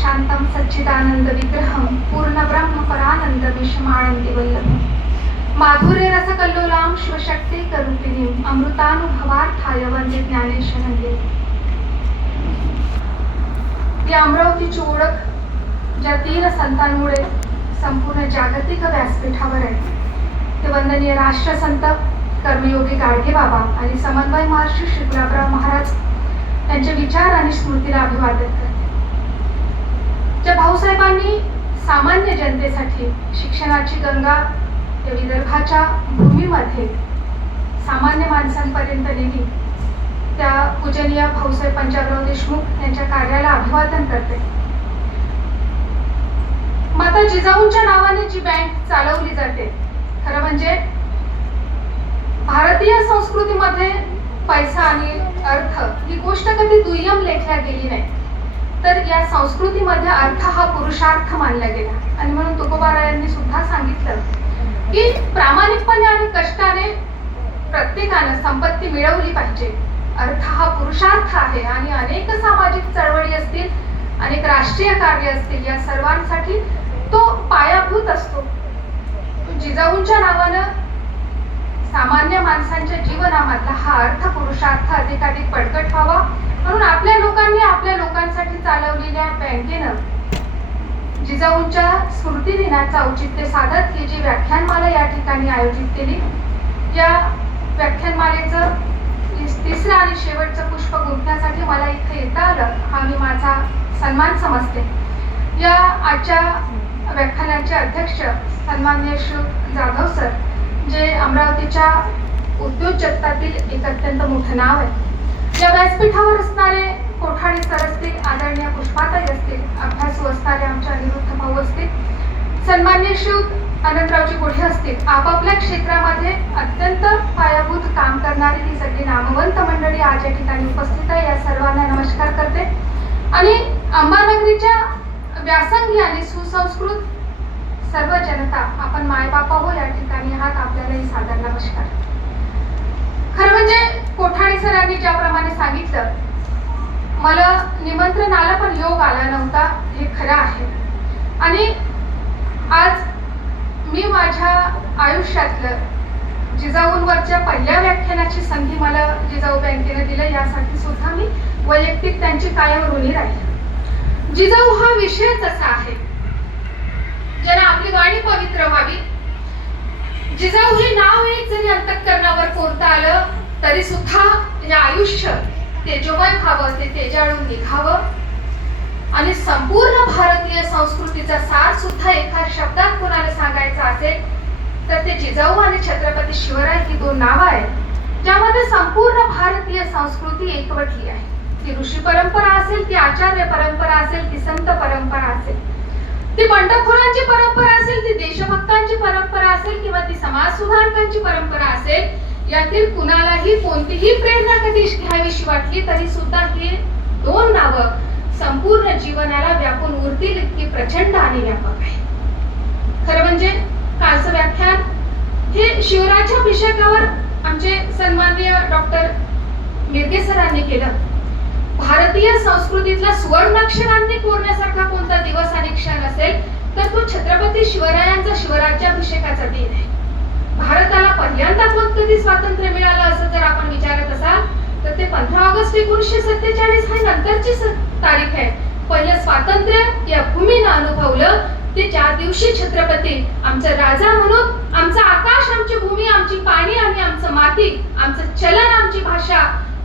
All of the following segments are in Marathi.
शांतं सच्चिदानंद विग्रहं पूर्ण ब्रह्म परानंद विषमाणन्ति वल्लभं माधुर्य रसकल्लोलां शिवशक्ति करूपिणीं अमृतानुभवार्थाय वंदे ज्ञानेश्वरं. या अमरावतीची ओळख ज्या 3 संतांमुळे संपूर्ण जागतिक व्यासपीठावर आहे ते वंदनीय राष्ट्रसंत कर्मयोगी गाडगे बाबा आणि समन्वय महर्षी श्री गुलाबराव महाराज यांचे विचार आणि स्मृतीला अभिवादन करते. ज्या भाऊसाहेबांनी सामान्य जनतेसाठी शिक्षणाची गंगा या विदर्भाच्या भूमीमध्ये सामान्य माणसांपर्यंत नेली त्या पूजनीय भाऊसाहेब पंजाबराव देशमुख यांच्या कार्याला अभिवादन करते. माता जिजाऊंच्या नावाने जी बँक चालवली जाते, खरं म्हणजे भारतीय संस्कृतीमध्ये पैसा आणि अर्थ ही गोष्ट कधी दुय्यम लेखल्या गेली नाही, तर या संस्कृतीमध्ये अर्थ हा पुरुषार्थ मानला गेला. आणि म्हणून तुकोबारायांनी सुद्धा सांगितलं की प्रामाणिकपणे आणि कष्टाने प्रत्येकानं संपत्ती मिळवली पाहिजे. अर्थ हा पुरुषार्थ आहे आणि अनेक सामाजिक चळवळी असतील, अनेक राष्ट्रीय कार्य असतील, या सर्वांसाठी तो पायाभूत असतो. जिजाऊंच्या नावानं सामान्य माणसांच्या जीवनामधला हा अर्थ पुरुषार्थ अधिकाधिक बळकट व्हावा म्हणून आपल्या लोकांनी आपल्या लोकांसाठी चालवलेल्या बँकेनं जिजाऊंच्या स्मृती दिनाचं औचित्य साधत ही जी व्याख्यानमाला या ठिकाणी आयोजित केली, या व्याख्यानमालेचं 3रं आणि शेवटचं पुष्प गुंफण्यासाठी मला इथे येता आलं हा मी माझा सन्मान समजते. या आजच्या व्याख्यानाचे अध्यक्ष सन्माननीय श्री जाधव सर, जे अमरावतीच्या उद्योग जगतातील एक अत्यंत मोठं नाव आहे. या व्यासपीठावर असणारे कोठाडी सर असतील, आदरणीय पुष्पाताई असतील, अभ्यासू असणारे आमचे अनिरुद्ध भाऊ असतील, सन्माननीय श्री आनंदरावजी पुढे असतील, आपापल्या क्षेत्रामध्ये अत्यंत पायाभूत काम करणारी ही सगळी नामवंत मंडळी आज या ठिकाणी उपस्थित आहे. या सर्वांना नमस्कार करते. आणि अंबानगरीच्या व्यासंगी आणि सुसंस्कृत सर्व जनता, आपण मायबापा हो या ठिकाणी आहात, आपल्यालाही सादर नमस्कार. खरं म्हणजे कोठाडी सरांनी ज्याप्रमाणे सांगितलं, मला निमंत्रण आलं पण योग आला नव्हता, हे खरं आहे. आणि आज मी माझ्या आयुष्यातलं जिजाऊंवरच्या पहिल्या व्याख्यानाची संधी मला जिजाऊ बँकेने दिलं, यासाठी सुद्धा मी वैयक्तिक त्यांची कायम ऋणी राहील. जिजाऊ हा विषयच असा आहे ज्याला आपली वाणी पवित्र व्हावी. जिजाऊ हे नाव एक जरी अंतःकरणावर कोरता आलं तरी सुद्धा हे आयुष्य तेजोमय व्हावं, ते तेजाळून निघावं. आणि संपूर्ण भारतीय संस्कृतीचा सार सुद्धा एका शब्दात कोणाला सांगायचा असेल तर ते जिजाऊ आणि छत्रपती शिवराय ही 2 नावं आहेत, ज्यामध्ये संपूर्ण भारतीय संस्कृती एकवटली आहे. ती ऋषी परंपरा असेल, ती आचार्य परंपरा असेल, ती संत परंपरा असेल, ती बंडखोरांची परंपरा असेल, ती देशभक्तांची परंपरा असेल किंवा ती समाज सुधारकांची परंपरा असेल, यातील कुणालाही कोणतीही प्रेरणा कधी घ्यावीशी वाटली तरी सुद्धा हे 2 नावं संपूर्ण जीवनाला व्यापून उरतील इतकी प्रचंड आणि व्यापक आहे. खरं म्हणजे कालचं व्याख्यान हे शिवराज्याभिषेकावर आमचे सन्माननीय डॉक्टर मिरगे सरांनी केलं. भारतीय संस्कृतीतला सुवर्णाक्षरांनी कोरण्यासारखा कोणता दिवस आणि क्षण असेल तर तो छत्रपती शिवरायांचा शिवराज्याभिषेकाचा दिन आहे. भारताला पहिल्यांदा कधी स्वातंत्र्य मिळालं असं जर आपण विचारत असाल तर ते 15 ऑगस्ट 1947 ही नंतरची तारीख आहे. पहिलं स्वातंत्र्य या भूमीनं अनुभवलं ते ज्या दिवशी छत्रपती आमचा राजा म्हणून आमचं आकाश, आमची भूमी, आमची पाणी आणि आमचं माती, आमचं चलन, आमची भाषा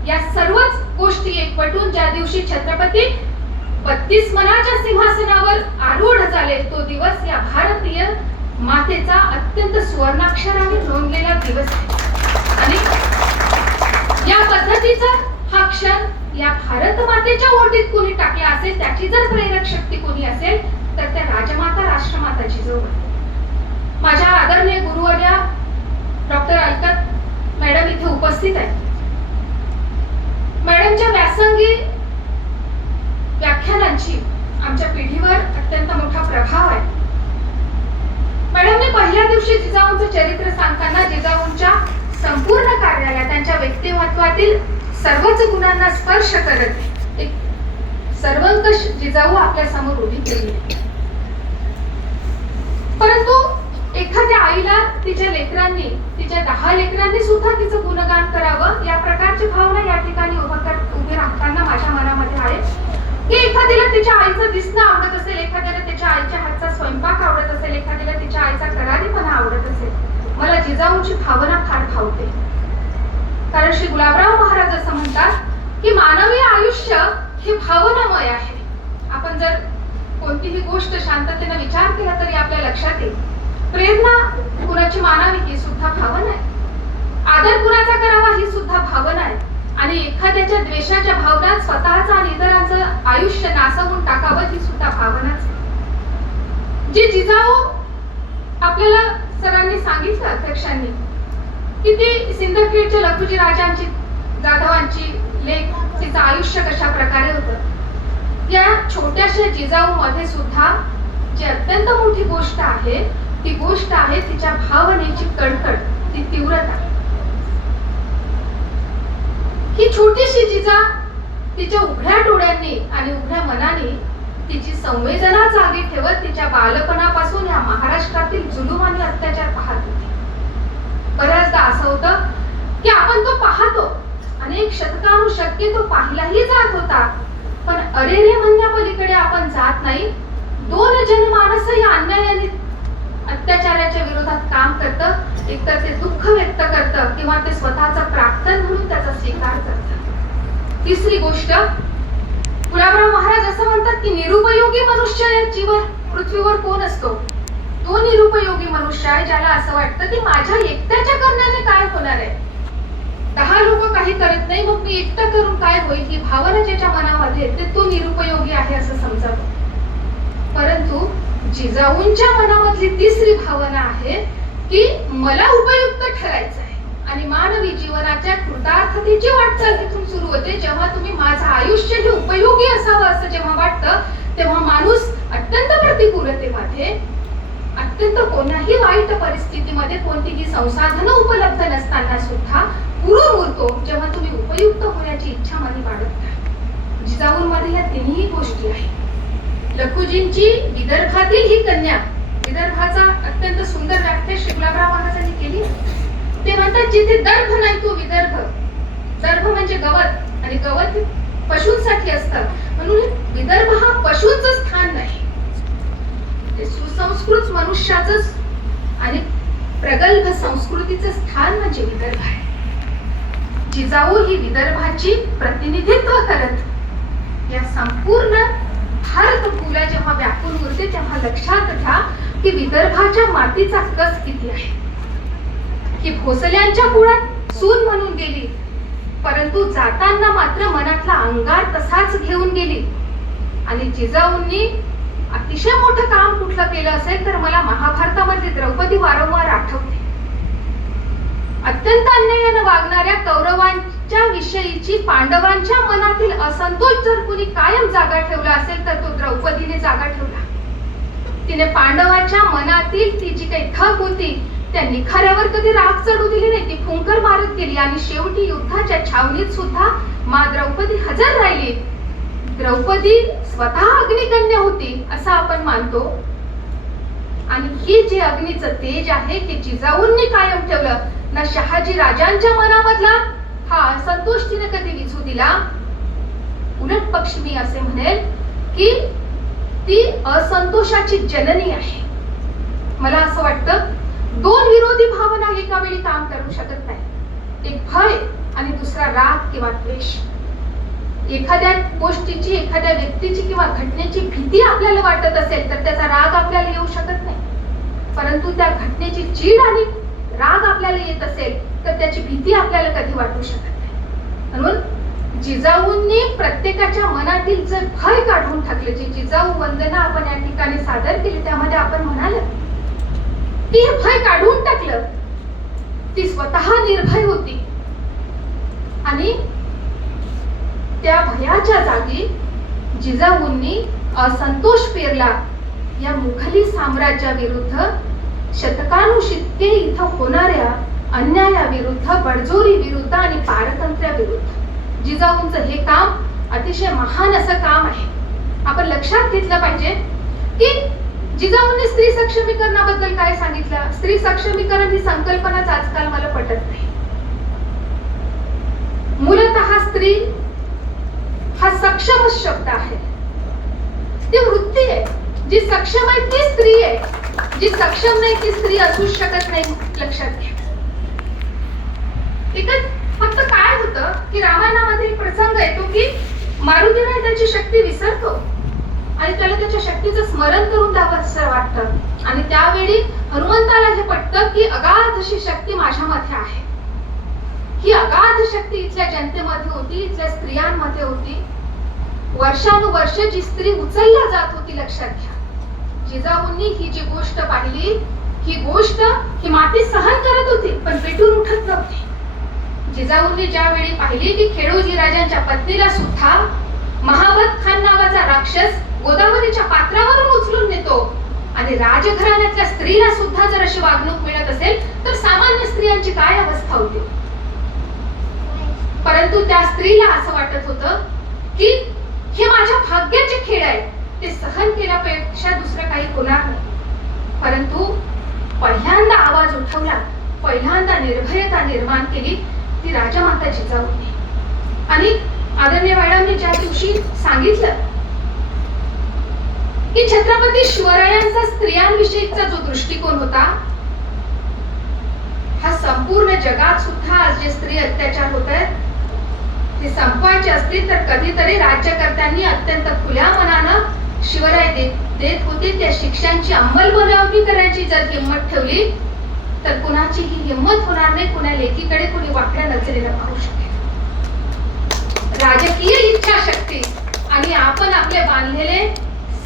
या सर्वच गोष्टी एकवटून ज्या दिवशी छत्रपती 32 मनाच्या सिंहासनावर आरूढ झाले, तो दिवस या भारतीय मातेचा अत्यंत सुवर्णाक्षराने नोंदलेला दिवस आहे. आणि या पद्धतीचा हा क्षण या भारत मातेच्या ओढीत कोणी टाकला असेल, त्याची जर प्रेरक शक्ती कोणी असेल तर त्या राजमाता राष्ट्रमाता जिजाऊ. माझ्या आदरणीय गुरुवर्या डॉक्टर अलकत मॅडम इथे उपस्थित आहेत. मॅडमच्या व्यासंगी व्याख्यानांची आमच्या पिढीवर अत्यंत मोठा प्रभाव आहे. मॅडमने पहिल्या दिवशी जिजाऊंचं चरित्र सांगताना जिजाऊंच्या संपूर्ण कार्याला, त्यांच्या व्यक्तिमत्वातील सर्वच गुणांना स्पर्श करत एक सर्वंकष जिजाऊ आपल्या समोर उभी केली. परंतु एखाद्या आईला तिच्या लेकरांनी, तिच्या 10 लेकरांनी सुद्धा तिचं गुणगान करावं, या प्रकारची भावना या ठिकाणी उभी राहताना माझ्या मनामध्ये आहे की एखाद्याला तिच्या आईचं दिसणं आवडत असेल, एखाद्याला त्याच्या आईच्या हातचा स्वयंपाक आवडत असेल, एखाद्याला तिच्या आईचा करारीपणा आवडत असेल. मला जिजाऊंची भावना फार भावते. कारण श्री गुलाबराव महाराज असं म्हणतात की मानवी आयुष्य हे भावनामय आहे. आपण जर कोणतीही गोष्ट शांततेने विचार केला तरी आपल्या लक्षात येईल. प्रेरणा कुणाची मानावी ही सुद्धा भावना आहे. आदर कुणाचा करावा ही सुद्धा भावना आहे. आणि एखाद्याच्या द्वेषाच्या भावनात स्वतःचं आणि इतरांचं आयुष्य नासवून टाकावं ही सुद्धा भावनाच आहे. जी जिजाऊ आपल्याला सरांनी सांगितलं, अध्यक्षांनी, की ती सिंदखेडच्या लखुजी राजांची, जाधवांची लेक, तिचं आयुष्य कशा प्रकारे होतं. या छोट्याशा जिजाऊ मध्ये सुद्धा जी अत्यंत मोठी गोष्ट आहे ती गोष्ट आहे तिच्या भावनेची कणकण, ती तीव्रता. ही छोटीशी जिजा तिच्या उघड्या डोळ्यांनी आणि उघड्या मनाने तिची संवेदना जागी ठेवत तिच्या बालपणापासून या महाराष्ट्रातील जुलूम आणि अत्याचार पाहत होती. बऱ्याचदा असं होतं की आपण तो पाहतो, अनेक शतकानुशतके तो पाहिलाही जात होता, पण अरे रे म्हणण्यापलीकडे आपण जात नाही. 2 जनमानस या अन्यायाने अत्याचाराच्या विरोधात काम करतं. एकतर ते दुःख व्यक्त करतं किंवा ते स्वतःचं प्राक्तन म्हणून त्याचा स्वीकार करतं. तिसरी गोष्ट, गुलाबराव महाराज असं म्हणतात की निरुपयोगी मनुष्य या जीवन पृथ्वीवर कोण असतो? तो निरुपयोगी मनुष्य आहे ज्याला असं वाटतं की माझ्या एकट्याच्या करण्याने काय होणार आहे. 10 लोक काही करत नाही, मग मी एकटा करून काय होईल, ही भावना ज्याच्या मनामध्ये येते तो निरुपयोगी आहे असं समजावं. परंतु जिजाऊंच्या मनामधली तिसरी भावना आहे की मला उपयुक्त ठरायचं आहे. आणि मानवी जीवनाच्या कृतार्थतेची वाटचाल तिथून सुरू होते. जेव्हा तुम्ही माझं आयुष्य हे उपयोगी असावं असं जेव्हा वाटतं, तेव्हा माणूस अत्यंत प्रतिकूलतेमध्ये, अत्यंत कोणाही वाईट परिस्थितीमध्ये, कोणतीही संसाधनं उपलब्ध नसताना सुद्धा पुरून उरतो जेव्हा तुम्ही उपयुक्त होण्याची इच्छा मनी बाळगता. जिजाऊंमध्ये या तिन्ही गोष्टी आहेत. लखुजींची विदर्भातील ही कन्या, विदर्भाचा अत्यंत सुंदर व्याख्या श्री गुलाबराव महाराजांनी केली. ते म्हणतात जिथे दर्भ नाही तो विदर्भ. दर्भ म्हणजे गवत, आणि गवत पशूंसाठी असतं, म्हणून विदर्भ हा पशूंचं स्थान नाही, ते सुसंस्कृत मनुष्याचं आणि प्रगल्भ संस्कृतीचं स्थान म्हणजे विदर्भ आहे. जिजाऊ ही विदर्भाची प्रतिनिधित्व करत या संपूर्ण भारत भूला जेव्हा व्यापून उरते तेव्हा लक्षात घ्या की विदर्भाच्या मातीचा कस किती आहे. की भोसल्यांच्या कुळात सून म्हणून गेली, परंतु जाताना मात्र मनातला अंगार तसाच घेऊन गेली. आणि जिजाऊंनी अतिशय मोठं काम कुठलं केलं असेल तर मला महाभारतामध्ये द्रौपदी वारंवार आठवते. अत्यंत अन्यायाने वागणाऱ्या कौरवांच्या विषयीची पांडवांच्या मनातील असंतोष जर कुणी कायम जागा ठेवला असेल तर तो द्रौपदीने जागा ठेवला. तिने पांडवांच्या मनातील ती जी काही थक होती त्या निखाऱ्यावर कधी राग चढू दिली नाही, ती फुंकर मारत गेली. आणि शेवटी युद्धाच्या छावणीत सुद्धा मा द्रौपदी हजर राहिली. द्रौपदी स्वतः अग्निकन्या होती असं आपण मानतो. आणि ही जे अग्नीचं तेज आहे ते जिजाऊंनी कायम ठेवलं. ना शहाजी राजांच्या मनामधला हा असंतोष तिने कधी विझू दिला. उलट पक्षी मी असे म्हणेल की ती असंतोषाची जननी आहे. मला असं वाटतं 2 विरोधी भावना एका वेळी काम करू शकत नाही. एक भय आणि दुसरा राग किंवा द्वेष. एखाद्या गोष्टीची, एखाद्या व्यक्तीची किंवा घटनेची भीती आपल्याला वाटत असेल तर त्याचा राग आपल्याला येऊ शकत नाही. परंतु त्या घटनेची चीड आणि राग आपल्याला येत असेल तर त्याची भीती आपल्याला कधी वाटू शकत नाही. म्हणून जिजाऊंनी प्रत्येकाच्या मनातील जे भय काढून टाकले, जी जिजाऊ वंदना आपण या ठिकाणी सादर केली त्यामध्ये आपण म्हणाल की हे भय काढून टाकलं. ती स्वतः निर्भय होती आणि त्या भयाच्या जागी जिजाऊंनी असंतोष पेरला. या मुघली साम्राज्याविरुद्ध, शतकानुशतके इथं होणाऱ्या अन्यायाविरुद्ध, बडजोरी विरुद्ध आणि पारतंत्र्याविरुद्ध जिजाऊंचं हे काम अतिशय महान असं काम आहे. आपण लक्षात घेतलं पाहिजे की जिजाऊंनी स्त्री सक्षमीकरणाबद्दल काय सांगितलं. स्त्री सक्षमीकरण ही संकल्पनाच आजकाल मला पटत नाही. मूलतः स्त्री हा सक्षमच शब्द आहे. ती वृत्ती आहे. जी सक्षम आहे ती स्त्री आहे. जी सक्षम नाही ती स्त्री असूच शकत नाही. लक्षात घ्या. फक्त काय होतं की रामायणामध्ये एक प्रसंग येतो की मारुतीने त्याची शक्ती विसरतो आणि त्याला त्याच्या शक्तीचं स्मरण करून द्यावं असं वाटतं. आणि त्यावेळी हनुमंताला हे पटतं की अगाध अशी शक्ती माझ्यामध्ये आहे. ही अगाध शक्ती इथल्या जनतेमध्ये होती, इथल्या स्त्रियांमध्ये होती. वर्षानुवर्ष जी स्त्री उचलल्या जात होती. लक्षात घ्या. जिजाऊंनी ही जी गोष्ट पाहिली, ही गोष्ट ही माती सहन करत होती पण पेटून उठत नव्हती. जिजाऊंनी ज्यावेळी पाहिली की खेडोजी राजांच्या पत्नीला सुद्धा महावत खान नावाचा राक्षस गोदावरीच्या पात्रावरून उचलून नेतो आणि राजघराण्यातल्या स्त्रीला सुद्धा जर अशी वागणूक मिळत असेल तर सामान्य स्त्रियांची काय अवस्था होती. परंतु त्या स्त्रीला असं वाटत होतं की हे माझ्या भाग्याचे खेळ आहे. ते सहन केल्यापेक्षा दुसरं काही होणार नाही. परंतु पहिल्यांदा आवाज उठवला, पहिल्यांदा निर्भयता निर्माण केली ती राजमाता जिजाऊंनी. आणि आदरणीय मॅडमने ज्या दिवशी सांगितलं की छत्रपती शिवरायांचा स्त्रियांविषयीचा जो दृष्टिकोन होता हा संपूर्ण जगात सुद्धा आज जे स्त्री अत्याचार होत आहेत ते संपवायचे असतील तर कधीतरी राज्यकर्त्यांनी अत्यंत खुल्या मनानं शिवराय देत होते त्या शिक्षांची अंमलबजावणी करायची जर हिंमत ठेवली तर कुणाची ही हिंमत होणार नाही. कुणा लेकीकडे कुणी वाकड्या नजरेनं पाहू शकेल. राजकीय इच्छाशक्ती आणि आपण आपले बांधलेले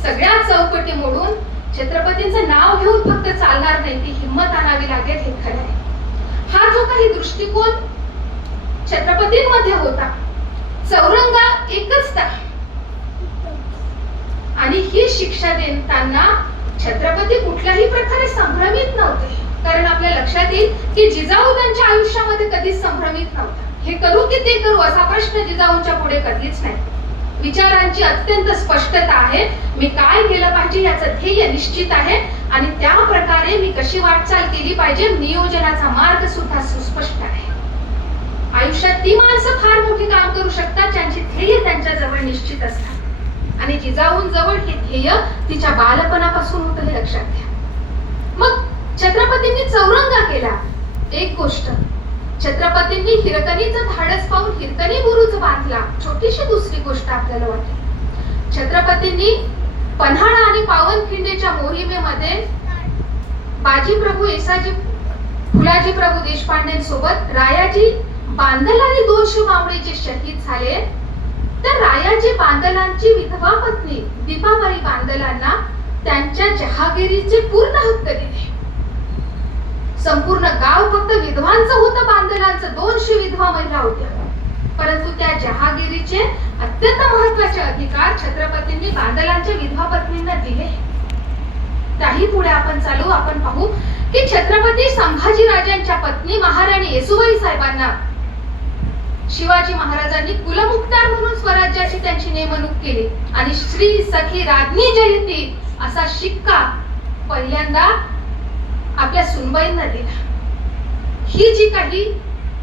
सगळ्या चौकटी मोडून छत्रपतींचं नाव घेऊन फक्त चालणार नाही. ती हिंमत आणावी लागेल हे खरं आहे. हा जो काही दृष्टिकोन छत्रपतींमध्ये होता चौरंगा एकच था आणि ही शिक्षा देताना छत्रपती कुठल्याही प्रकारे संभ्रमित नव्हते. कारण आपल्या लक्षात येईल की जिजाऊ त्यांच्या आयुष्यामध्ये कधीच संभ्रमित नव्हता. हे करू की ते करू असा प्रश्न जिजाऊंच्या पुढे कधीच नाही. विचारांची अत्यंत स्पष्टता आहे. मी काय केलं पाहिजे याचं ध्येय निश्चित आहे आणि त्या प्रकारे मी कशी वाटचाल केली पाहिजे नियोजनाचा मार्ग सुद्धा सुस्पष्ट आहे. आयुष्यात ती माणसं फार मोठी काम करू शकतात ज्यांची ध्येय त्यांच्या जवळ निश्चित असतात आणि जिजाऊंजवळ हे ध्येय तिच्या बालपणापासून होतं हे लक्षात घ्या. मग छत्रपतींनी चौरंगा केला. एक गोष्ट छत्रपतींनी हिरकणीचं धाडस पाहून हिरकणी बुरुज बांधला. छोटीशी दुसरी गोष्ट आपल्याला वाटेल. छत्रपतींनी पन्हाळा आणि पावनखिंडीच्या मोहिमेमध्ये बाजीप्रभू येसाजी फुलाजी प्रभू देशपांडेंसोबत रायाजी बांदल आणि 200 मावळे जे शहीद झाले तर रायाजी बांदलांची विधवा पत्नी दीपाबाई बांदलांना त्यांच्या जहागिरीचे पूर्ण हक्क दिले. संपूर्ण गाव फक्त विधवांचं होतं. बांदलांचं 200 विधवा महिला होत्या. परंतु त्या जहागिरीचे अत्यंत महत्त्वाचे अधिकार छत्रपतींनी बांदलांच्या विधवा पत्नींना दिले. त्याही पुढे आपण चालू आपण पाहू की छत्रपती संभाजी राजांच्या पत्नी महाराणी येसुबाई साहेबांना शिवाजी महाराजांनी कुलमुक्तार म्हणून स्वराज्याची त्यांची नेमणूक केली आणि श्री सखी राज्ञी जयती असा शिक्का पहिल्यांदा आपल्या सुनबाईंना दिला. ही जी काही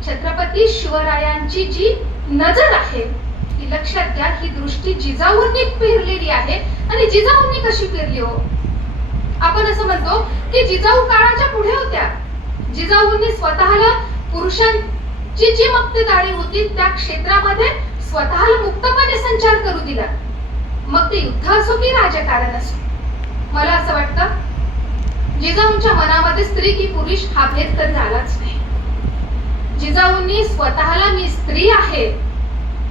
छत्रपती शिवरायांची जी नजर आहे ही लक्षात घ्या. ही दृष्टी जिजाऊंनी पेरलेली आहे. आणि जिजाऊंनी कशी पेरली हो. आपण असं म्हणतो की जिजाऊ काळाच्या पुढे होत्या. जिजाऊंनी स्वतःला पुरुषांची जी मक्तेदारी होती त्या क्षेत्रामध्ये स्वतःला मुक्तपणे संचार करू दिला. मग ते युद्ध असो की राजकारण असो. मला असं वाटतं जिजाऊंच्या मनामध्ये स्त्री की पुरुष हा भेद तर झालाच नाही. जिजाऊंनी स्वतःला मी स्त्री आहे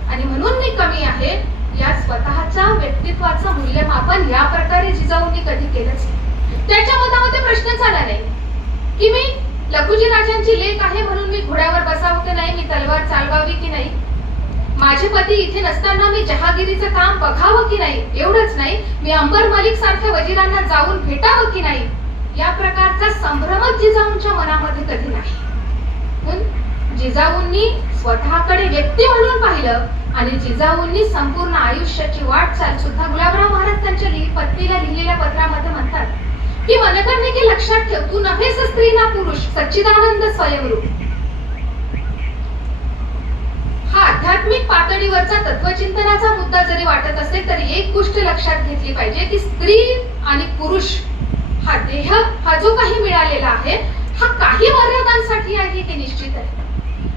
आणि म्हणून मी कमी आहे या स्वतःच्या व्यक्तित्वाचं मूल्यमापन या प्रकारे जिजाऊंनी कधी केलंच नाही. त्याच्या मनामध्ये प्रश्नच आला नाही की मी लखुजी राजांची लेक आहे म्हणून मी घोड्यावर बसावं की नाही, मी तलवार चालवावी की नाही, माझे पती इथे नसताना मी जहागिरीचं काम बघावं की नाही, एवढंच नाही मी अंबर मलिक सारख्या वजीरांना जाऊन भेटावं की नाही, या प्रकारचा संभ्रमच जिजाऊंच्या मनामध्ये कधी नाही. जिजाऊंनी स्वतःकडे व्यक्ती म्हणून पाहिलं आणि जिजाऊंनी संपूर्ण आयुष्याची वाटचाल सुद्धा गुलाबराव महाराज त्यांच्या पत्नीला लिहिलेल्या पत्रामध्ये म्हणतात की मनकरणे की लक्षात ठेव, तू नव्हेस स्त्री ना पुरुष, सच्चिदानंद स्वयंरूप. हा आध्यात्मिक पातळीवरचा तत्वचिंतनाचा मुद्दा जरी वाटत असेल तरी एक गोष्ट लक्षात घेतली पाहिजे की स्त्री आणि पुरुष हा देह हा जो काही मिळालेला आहे हा काही मर्यादांसाठी आहे हे निश्चित आहे.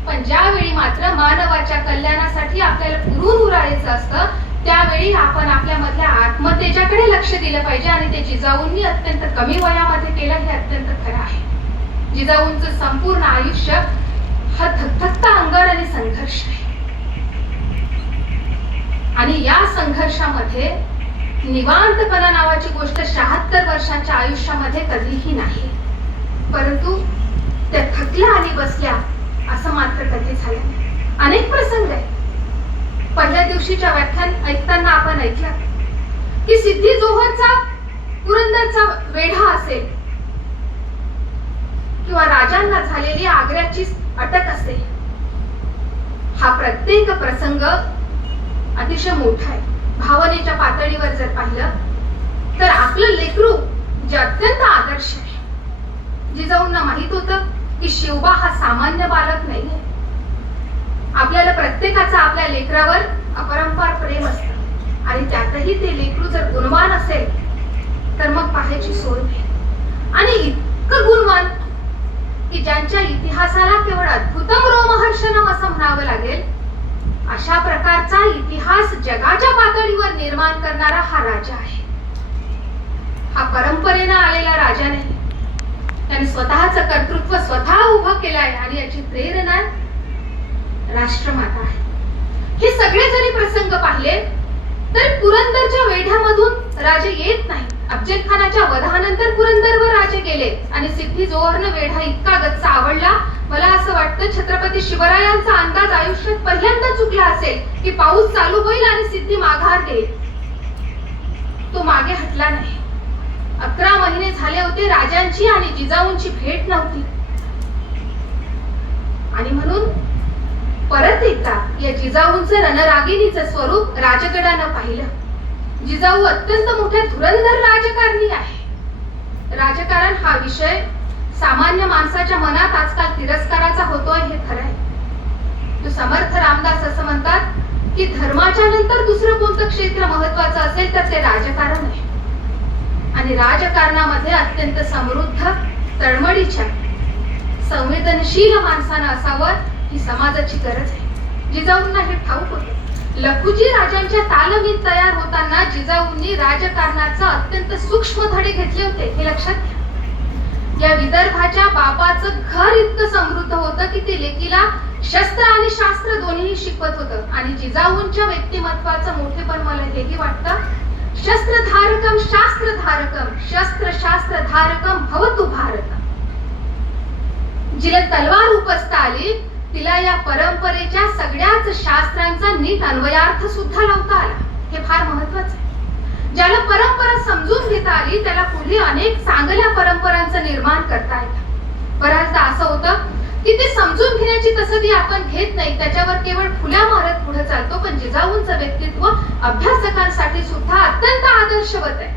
पण ज्यावेळी मात्र मानवाच्या कल्याणासाठी आपल्याला पुरून उरायचं असतं त्यावेळी आपण आपल्या मधल्या आत्मतेजाकडे लक्ष दिलं पाहिजे आणि ते जिजाऊंनी अत्यंत कमी वयामध्ये केलं हे अत्यंत खरं आहे. जिजाऊंचं संपूर्ण आयुष्य हा धगधगता अंगार आणि संघर्ष आहे आणि या संघर्षामध्ये निवांतपणा नावाची गोष्ट 76 वर्षांच्या आयुष्यामध्ये कधीही नाही. परंतु त्या थकल्या आणि बसल्या असं मात्र कधी झालं नाही. अनेक प्रसंग आहे. पहिल्या दिवशीच्या व्याख्यान ऐकताना आपण ऐकलं की सिद्धी जोहरचा पुरंदरचा वेढा असेल किंवा राजांना झालेली आग्र्याची अटक असेल, हा प्रत्येक प्रसंग अतिशय मोठा आहे. भावनेच्या पातळीवर जर पाहिलं तर आपलं लेकरू जे अत्यंत आदर्श आहे. जिजाऊंना माहित होतं की शिवबा हा सामान्य बालक नाहीये. आपल्याला प्रत्येकाचं आपल्या लेकरावर अपरंपार प्रेम असतं आणि त्यातही ते लेकरू जर गुणवान असेल तर मग पाहायची सोय नाही. आणि इतकं गुणवान की ज्यांच्या इतिहासाला केवळ अद्भुतम रोमहर्षणम असं म्हणावं लागेल अशा प्रकारचा इतिहास जगाच्या पातळीवर निर्माण करणारा हा राजा आहे. हा परंपरेनं आलेला राजा नाही. त्याने स्वतःचं कर्तृत्व स्वतः उभं केलं आहे आणि याची प्रेरणा राष्ट्रमाता आहे. हे सगळे जरी प्रसंग पाहिले तर पुरंदरच्या वेढ्यामधून राजे येत नाही. अफजल खानाच्या वधानंतर पुरंदरवर राजे गेले आणि सिद्धी जोहरनं वेढा इतका गच्च आवडला. मला असं वाटतं छत्रपती शिवरायांचा अंदाज आयुष्यात पहिल्यांदा चुकला असेल की पाऊस चालू होईल आणि सिद्धी माघार घेईल. तो मागे हटला नाही. 11 महिने झाले होते राजांची आणि जिजाऊंची भेट नव्हती आणि म्हणून परत एकदा या जिजाऊंचं रणरागिणीचं स्वरूप राजगडानं पाहिलं. जिजाऊ अत्यंत मोठ्या धुरंधर राजकारणी आहे. राजकारण हा विषय सामान्य माणसाच्या मनात आजकाल तिरस्काराचा होतोय हे खरं आहे. तो समर्थ रामदास असं म्हणतात की धर्माच्या नंतर दुसरं कोणतं क्षेत्र महत्वाचं असेल तर ते राजकारण आहे आणि राजकारणामध्ये अत्यंत समृद्ध, तळमळीच्या, संवेदनशील माणसानं असावं ही समाजाची गरज आहे. जिजाऊंना हे ठाऊक होतं. लखुजी राजांच्या तालमीत तयार होताना जिजाऊंनी राजकारणाचं अत्यंत सूक्ष्म धडे घेतले होते हे लक्षात घ्या. या विदर्भाच्या बापाचं घर इतकं समृद्ध होतं की ते लेकीला शस्त्र आणि शास्त्र दोन्ही शिकवत होतं. आणि जिजाऊंच्या व्यक्तिमत्वाचं मोठेपण मला हेही वाटतं, शस्त्रधारकम शास्त्रधारकम शस्त्र शास्त्रधारकम भवतु भारतम. जिला तलवार उपसता आली तिला या परंपरेच्या सगळ्याच शास्त्रांचा नीट अन्वयार्थ सुद्धा लावता आला. हे फार महत्वाचं आहे. ज्याला परंपरा समजून घेता आली त्याला पुढे अनेक चांगल्या परंपरांचं निर्माण करता येतं. बऱ्याचदा असं होतं की ते समजून घेण्याची तसदी आपण घेत नाही, त्याच्यावर केवळ फुल्या मारत पुढे चालतो. पण जिजाऊंचं व्यक्तित्व अभ्यासकांसाठी सुद्धा अत्यंत आदर्शवत आहे.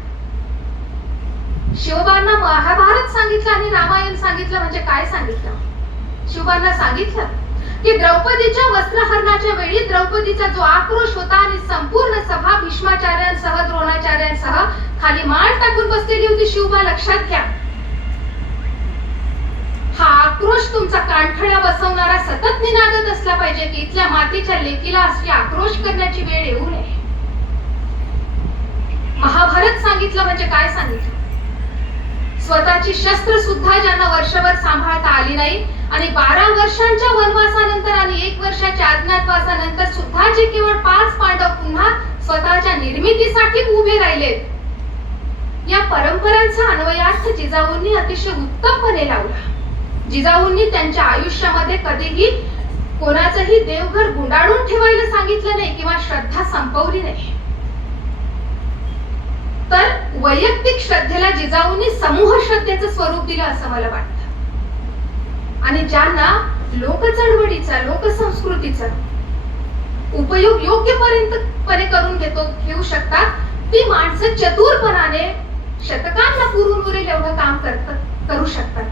शिवबांना महाभारत सांगितलं आणि रामायण सांगितलं म्हणजे काय सांगितलं? शिवबांना सांगितलं की द्रौपदीच्या वस्त्रहरणाच्या वेळी द्रौपदीचा जो आक्रोश होता आणि संपूर्ण सभा भीष्माचार्यांसह द्रोणाचार्यांसह खाली मान टाकून बसलेली होती. शिवबा लक्षात घ्या, हा आक्रोश तुमचा कानठळ्या बसवणारा सतत निनादत असला पाहिजे की इथल्या मातीच्या लेकीला अशी आक्रोश करण्याची वेळ येऊ नये. महाभारत सांगितलं म्हणजे काय सांगितलं? स्वतःची शस्त्र सुद्धा ज्यांना वर्षभर सांभाळता आली नाही आणि 12 वर्षांच्या वनवासानंतर आणि 1 वर्षाच्या अज्ञातवासानंतर सुद्धा जे केवळ 5 पांडव पुन्हा स्वतःच्या निर्मितीसाठी उभे राहिले, या परंपरांचा अन्वयार्थ जिजाऊंनी अतिशय उत्तमपणे लावला. जिजाऊंनी त्यांच्या आयुष्यामध्ये कधीही कोणाचंही देवघर गुंडाळून ठेवायला सांगितलं नाही किंवा श्रद्धा संपवली नाही. तर वैयक्तिक श्रद्धेला जिजाऊंनी समूह श्रद्धेचं स्वरूप दिलं असं मला वाटतं. आणि ज्यांना लोक चळवळीचा, लोकसंस्कृतीचा उपयोग योग्यपणे करून घेऊ शकतात ती माणसं चतुरपणाने शतकांना पुरून उरेल एवढं काम करू शकतात.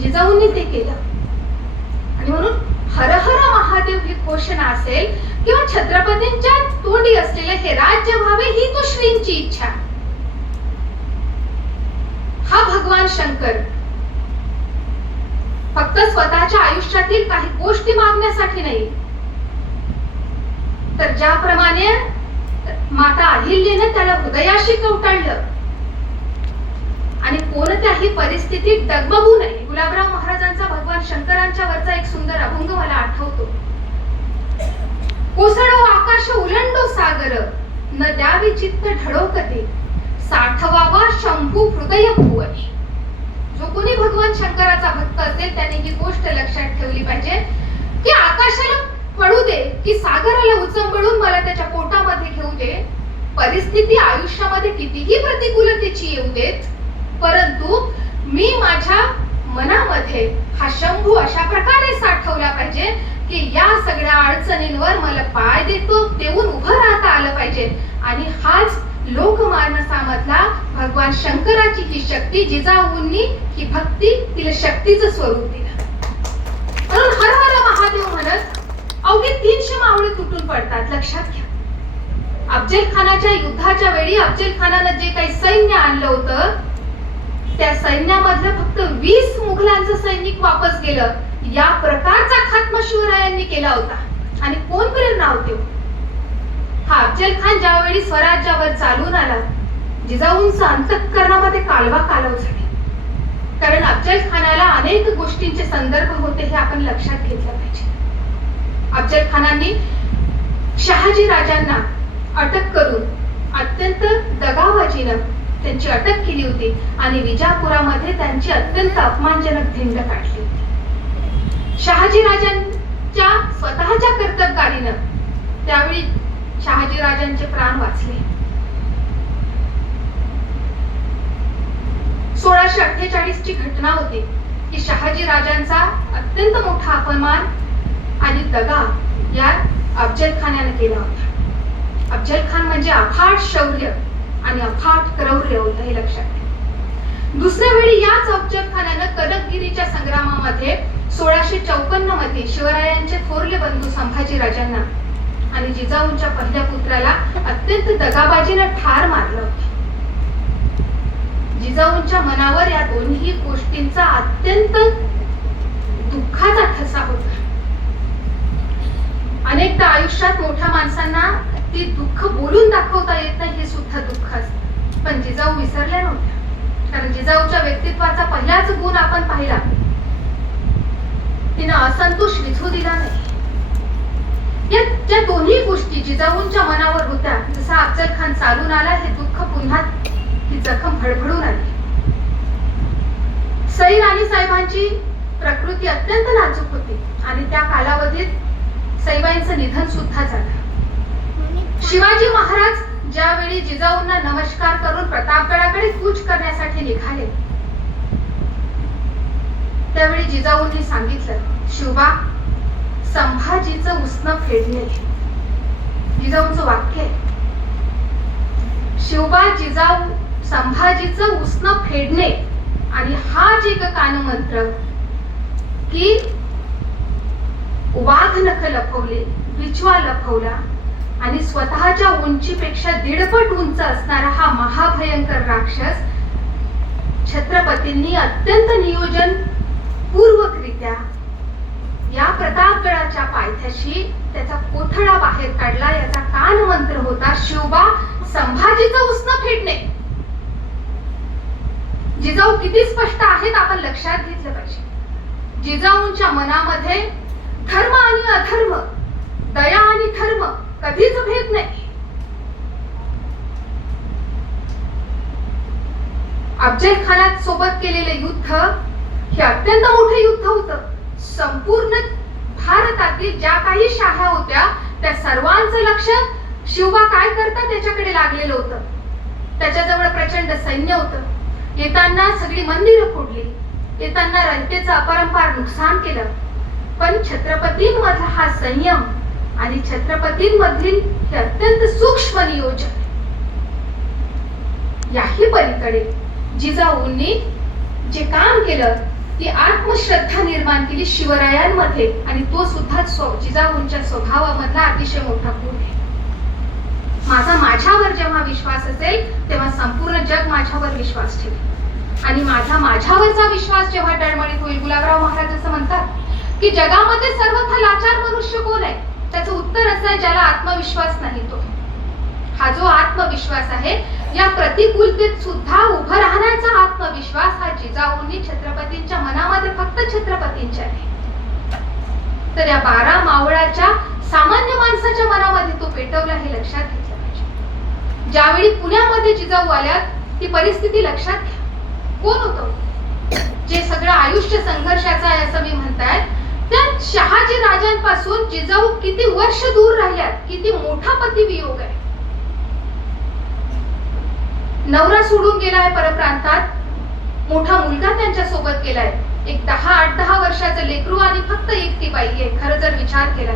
जिजाऊंनी ते केलं. आणि म्हणून हर हर महादेव ही घोषणा असेल किंवा छत्रपतींच्या तोंडी असलेले हे राज्य व्हावे ही तो श्रींची इच्छा. हा भगवान शंकर फक्त स्वतःच्या आयुष्यातील काही गोष्टी मागण्यासाठी नाही, तर ज्याप्रमाणे माता अहिल्याने त्याला हृदयाशी कवटाळलं आणि कोणत्याही परिस्थितीत डगमगू नये. गुलाबराव महाराजांचा भगवान शंकरांच्या वरचा एक सुंदर अभंग मला आठवतो. कोसळो आकाश उलंडो सागर, न द्यावी चित्त ढळोकते, साठवावा शंभू हृदय भुवनी. जो कोणी भगवान शंकराचा भक्त असेल त्याने ही गोष्ट लक्षात ठेवली पाहिजे की आकाशाला पडू दे की सागराला उचंबळून मला त्याच्या पोटामध्ये घेऊ दे, परिस्थिती आयुष्यामध्ये कितीही प्रतिकूलतेची येऊ देत, परंतु मी माझ्या मनामध्ये हा शंभू अशा प्रकारे साठवला पाहिजे की या सगळ्या अडचणींवर मला पाय देऊन उभं राहता आलं पाहिजे. आणि हाच लोकमानसामधला भगवान शंकराची ही शक्ती, जिजाऊंनी ही भक्ती तिला शक्तीचं स्वरूप दिलं. म्हणून हर हर महादेव म्हणत अवघे 300 मावळे तुटून पडतात. लक्षात घ्या, अफजल खानाच्या युद्धाच्या वेळी अफजल खानानं जे काही सैन्य आणलं होतं त्या सैन्यामधलं फक्त 20 मुघलांचं सैनिक वापस गेलं. या प्रकारचा खात्मा शिवरायांनी केला होता. आणि कोण प्रेरणा होती? हा अफजल खान ज्यावेळी स्वराज्यावर चालून आला, जिजाऊंचं अंतःकरणामध्ये कालवा कालव झाली. कारण अफजल खानाला अनेक गोष्टींचे संदर्भ होते हे आपण लक्षात घेतलं पाहिजे. अफजल खानांनी शहाजी राजांना अटक करून अत्यंत दगाबाजीनं त्यांची अटक केली होती आणि विजापुरामध्ये त्यांची अत्यंत अपमानजनक धिंड काढली होती. शहाजी राजांच्या स्वतःच्या कर्तबगारीनं त्यावेळी शहाजी राजांचे प्राण वाचले. 1648 ची घटना होती की शहाजी राजांचा अत्यंत मोठा अपमान आणि दगा या अफजल खानाने केला होता. अफजल खान म्हणजे अफाट शौर्य आणि अफाट क्रौर्य होतं, हे लक्षात घ्या. दुसऱ्या वेळी याच अफजल खानानं कनकगिरीच्या संग्रामामध्ये 1654 मध्ये शिवरायांचे थोरले बंधू संभाजी राजांना आणि जिजाऊंच्या पहिल्या पुत्राला अत्यंत दगाबाजीनं ठार मारलं होतं. जिजाऊंच्या मनावर या दोन्ही गोष्टींचा अत्यंत दुःखाचा ठसा होता. अनेकदा आयुष्यात मोठ्या माणसांना ती दुःख बोलून दाखवता येत नाही, हे सुद्धा दुःख असतं. पण जिजाऊ विसरल्या नव्हत्या. कारण जिजाऊच्या व्यक्तित्वाचा पहिलाच गुण आपण पाहिला, तिनं असंतोष विझू दिला नाही. या ज्या दोन्ही गोष्टी जिजाऊंच्या मनावर होत्या, जसा अफजल खान चालून आला हे दुःख पुन्हा ही जखम भडभडून आली. सई राणी साहेबांची प्रकृती अत्यंत नाजूक होती आणि त्या कालावधीत सईबाईंचं निधन सुद्धा झालं. शिवाजी महाराज ज्यावेळी जिजाऊंना नमस्कार करून प्रतापगडाकडे कूच करण्यासाठी निघाले, त्यावेळी जिजाऊंनी सांगितलं, शिवबा संभाजीचं उसनं फेडणे. जिजाऊंचं वाक्य आहे, शिवबा जिजाऊ संभाजीचं उसनं फेडणे. आणि हाच एक कानमंत्र की वाघ नख लपवले, बिचवा लपवला आणि स्वतःच्या उंचीपेक्षा 1.5 उंच असणारा हा महाभयंकर राक्षस छत्रपतींनी अत्यंत नियोजन पूर्वकरित्या या प्रतापगडाच्या पायथ्याशी त्याचा कोथळा बाहेर काढला. याचा कानमंत्र होता, शिवबा संभाजीचं उसनं फेडणे. जिजाऊ किती स्पष्ट आहेत आपण लक्षात घेतलं पाहिजे. जिजाऊंच्या मनामध्ये धर्म आणि अधर्म, दया आणि धर्म कधीच भेद नाही. अफजल खानात सोबत केलेले युद्ध हे अत्यंत मोठे युद्ध होतं. संपूर्ण भारतातील ज्या काही शाह्या होत्या त्या सर्वांचं लक्ष शिवबा काय करतात त्याच्याकडे लागलेलं होतं. त्याच्याजवळ प्रचंड सैन्य होतं. येताना सगळी मंदिरं फोडली, येताना रयतेचं अपरंपार नुकसान केलं पण छत्रपतींमधला हा संयम आणि छत्रपतींमधील हे अत्यंत सूक्ष्म नियोजन, याही पलीकडे जिजाऊंनी जे काम केलं, ती आत्मश्रद्धा निर्माण केली शिवरायांमध्ये, आणि तो सुद्धा जिजाऊंच्या स्वभावामधला अतिशय मोठा गुण आहे. माझ्यावर जेव्हा विश्वास असेल तेव्हा संपूर्ण जग माझ्यावर विश्वास ठेवेल, आणि माझ्यावरचा विश्वास जेव्हा डळमळीत होईल. गुलाबराव महाराज असं म्हणतात की जगामध्ये सर्वथा लाचार मनुष्य कोण आहे? त्याचं उत्तर असं आहे, ज्याला आत्मविश्वास नाही तो. हा जो आत्मविश्वास आहे, या प्रतिकूलतेत सुद्धा उभं राहण्याचा आत्मविश्वास, हा जिजाऊंनी छत्रपतींच्या मनामध्ये, फक्त छत्रपतींच्या नाही तर या 12 मावळाच्या सामान्य माणसाच्या मनामध्ये तो पेटवला, हे लक्षात घेतलं पाहिजे. ज्यावेळी पुण्यामध्ये जिजाऊ आल्यात, ती परिस्थिती लक्षात घ्या. कोण होतं जे सगळं आयुष्य संघर्षाचं आहे असं मी म्हणताय, त्या शहाजी राजांपासून जिजाऊ किती वर्ष दूर राहिल्यात, किती मोठा पतिवियोग आहे. नवरा सोडून गेलाय परप्रांतात, मोठा मुलगा त्यांच्या सोबत गेलाय, एक 8-10 वर्षाचं लेकरू, आणि फक्त एकटी बाई आहे. खरं जर विचार केला,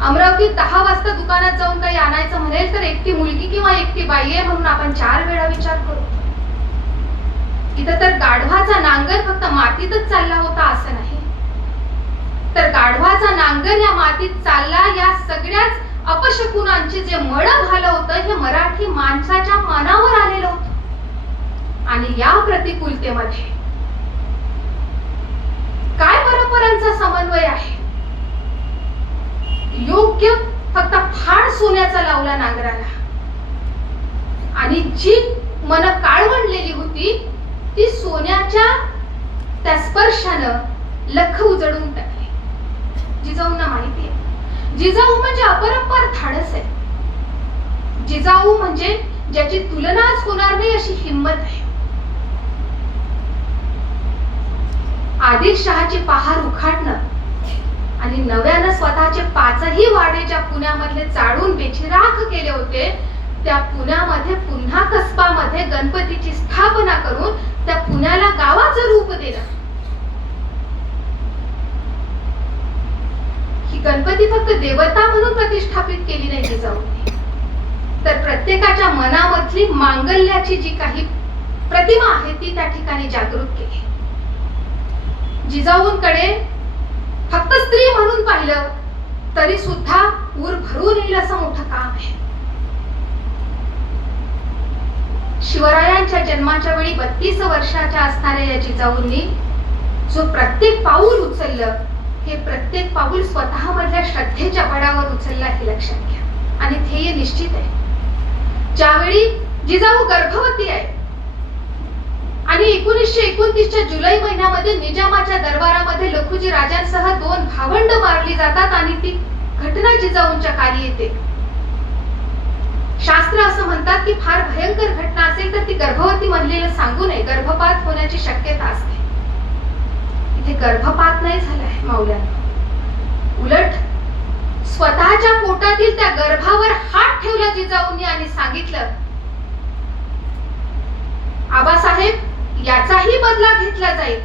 अमरावतीत 10 वाजता दुकानात जाऊन काही आणायचं म्हणेल तर एकटी मुलगी किंवा एकटी बाई आहे म्हणून आपण 4 वेळा विचार करू. इथं तर गाढवाचा नांगर फक्त मातीतच चालला होता असं नाही, तर गाढवाचा नांगर या मातीत चालला, या सगळ्याच अपशकुनांचे जे मळ झालं होतं, हे मराठी माणसाच्या मनावर आलेलं होतं. आणि या प्रतिकूलतेमध्ये काय परंपरांचा समन्वय आहे. योग्य फक्त फाड सोन्याचा लावला नांगराला, आणि जी मन काळवंडलेली होती ती सोन्याच्या त्या स्पर्शानं लख उजळून टाकली. जिजाऊंना माहिती आहे, जिजाऊ म्हणजे अपरंपार धाडस आहे. जिजाऊ म्हणजे ज्याची तुलनाच होणार नाही अशी हिंमत आहे. आदिलशहाची पहार उखाडणं आणि नव्यानं स्वतःचे 5ही वाडे ज्या पुण्यामधले चाळून बेचिराख केले होते, त्या पुण्यामध्ये पुन्हा कसबामध्ये गणपतीची स्थापना करून त्या पुण्याला गावाचं रूप देणं. ही गणपती फक्त देवता म्हणून प्रतिष्ठापित केली नाही जिजाऊंनी, तर प्रत्येकाच्या मनामधली मांगल्याची जी काही प्रतिमा आहे ती त्या ठिकाणी जागृत केली. जिजाऊंकडे फक्त स्त्री म्हणून पाहिलं तरी सुद्धा ऊर भरून येईल असं मोठं काम आहे. शिवरायांच्या जन्माच्या वेळी 32 वर्षाच्या असणाऱ्या या जिजाऊंनी जो प्रत्येक पाऊल उचललं, हे प्रत्येक पाऊल स्वतः मधल्या श्रद्धेच्या बळावर उचलला, हे लक्षात घ्या. आणि ध्येय निश्चित आहे. ज्यावेळी जिजाऊ गर्भवती आहे आणि 1929च्या जुलै महिन्यामध्ये निजामाच्या दरबारामध्ये लखुजी राजांसह 2 भावंड मारली जातात, आणि ती घटना जिजाऊंच्या काली येते. शास्त्र असं म्हणतात की फार भयंकर घटना असेल तर ती गर्भवती महिलेला सांगू नये, गर्भपात होण्याची शक्यता असते. इथे गर्भपात नाही झालाय माऊल्यांना, उलट स्वतःच्या पोटातील त्या गर्भावर हात ठेवला जिजाऊंनी आणि सांगितलं, आबासाहेब याचाही बदला घेतला जाईल,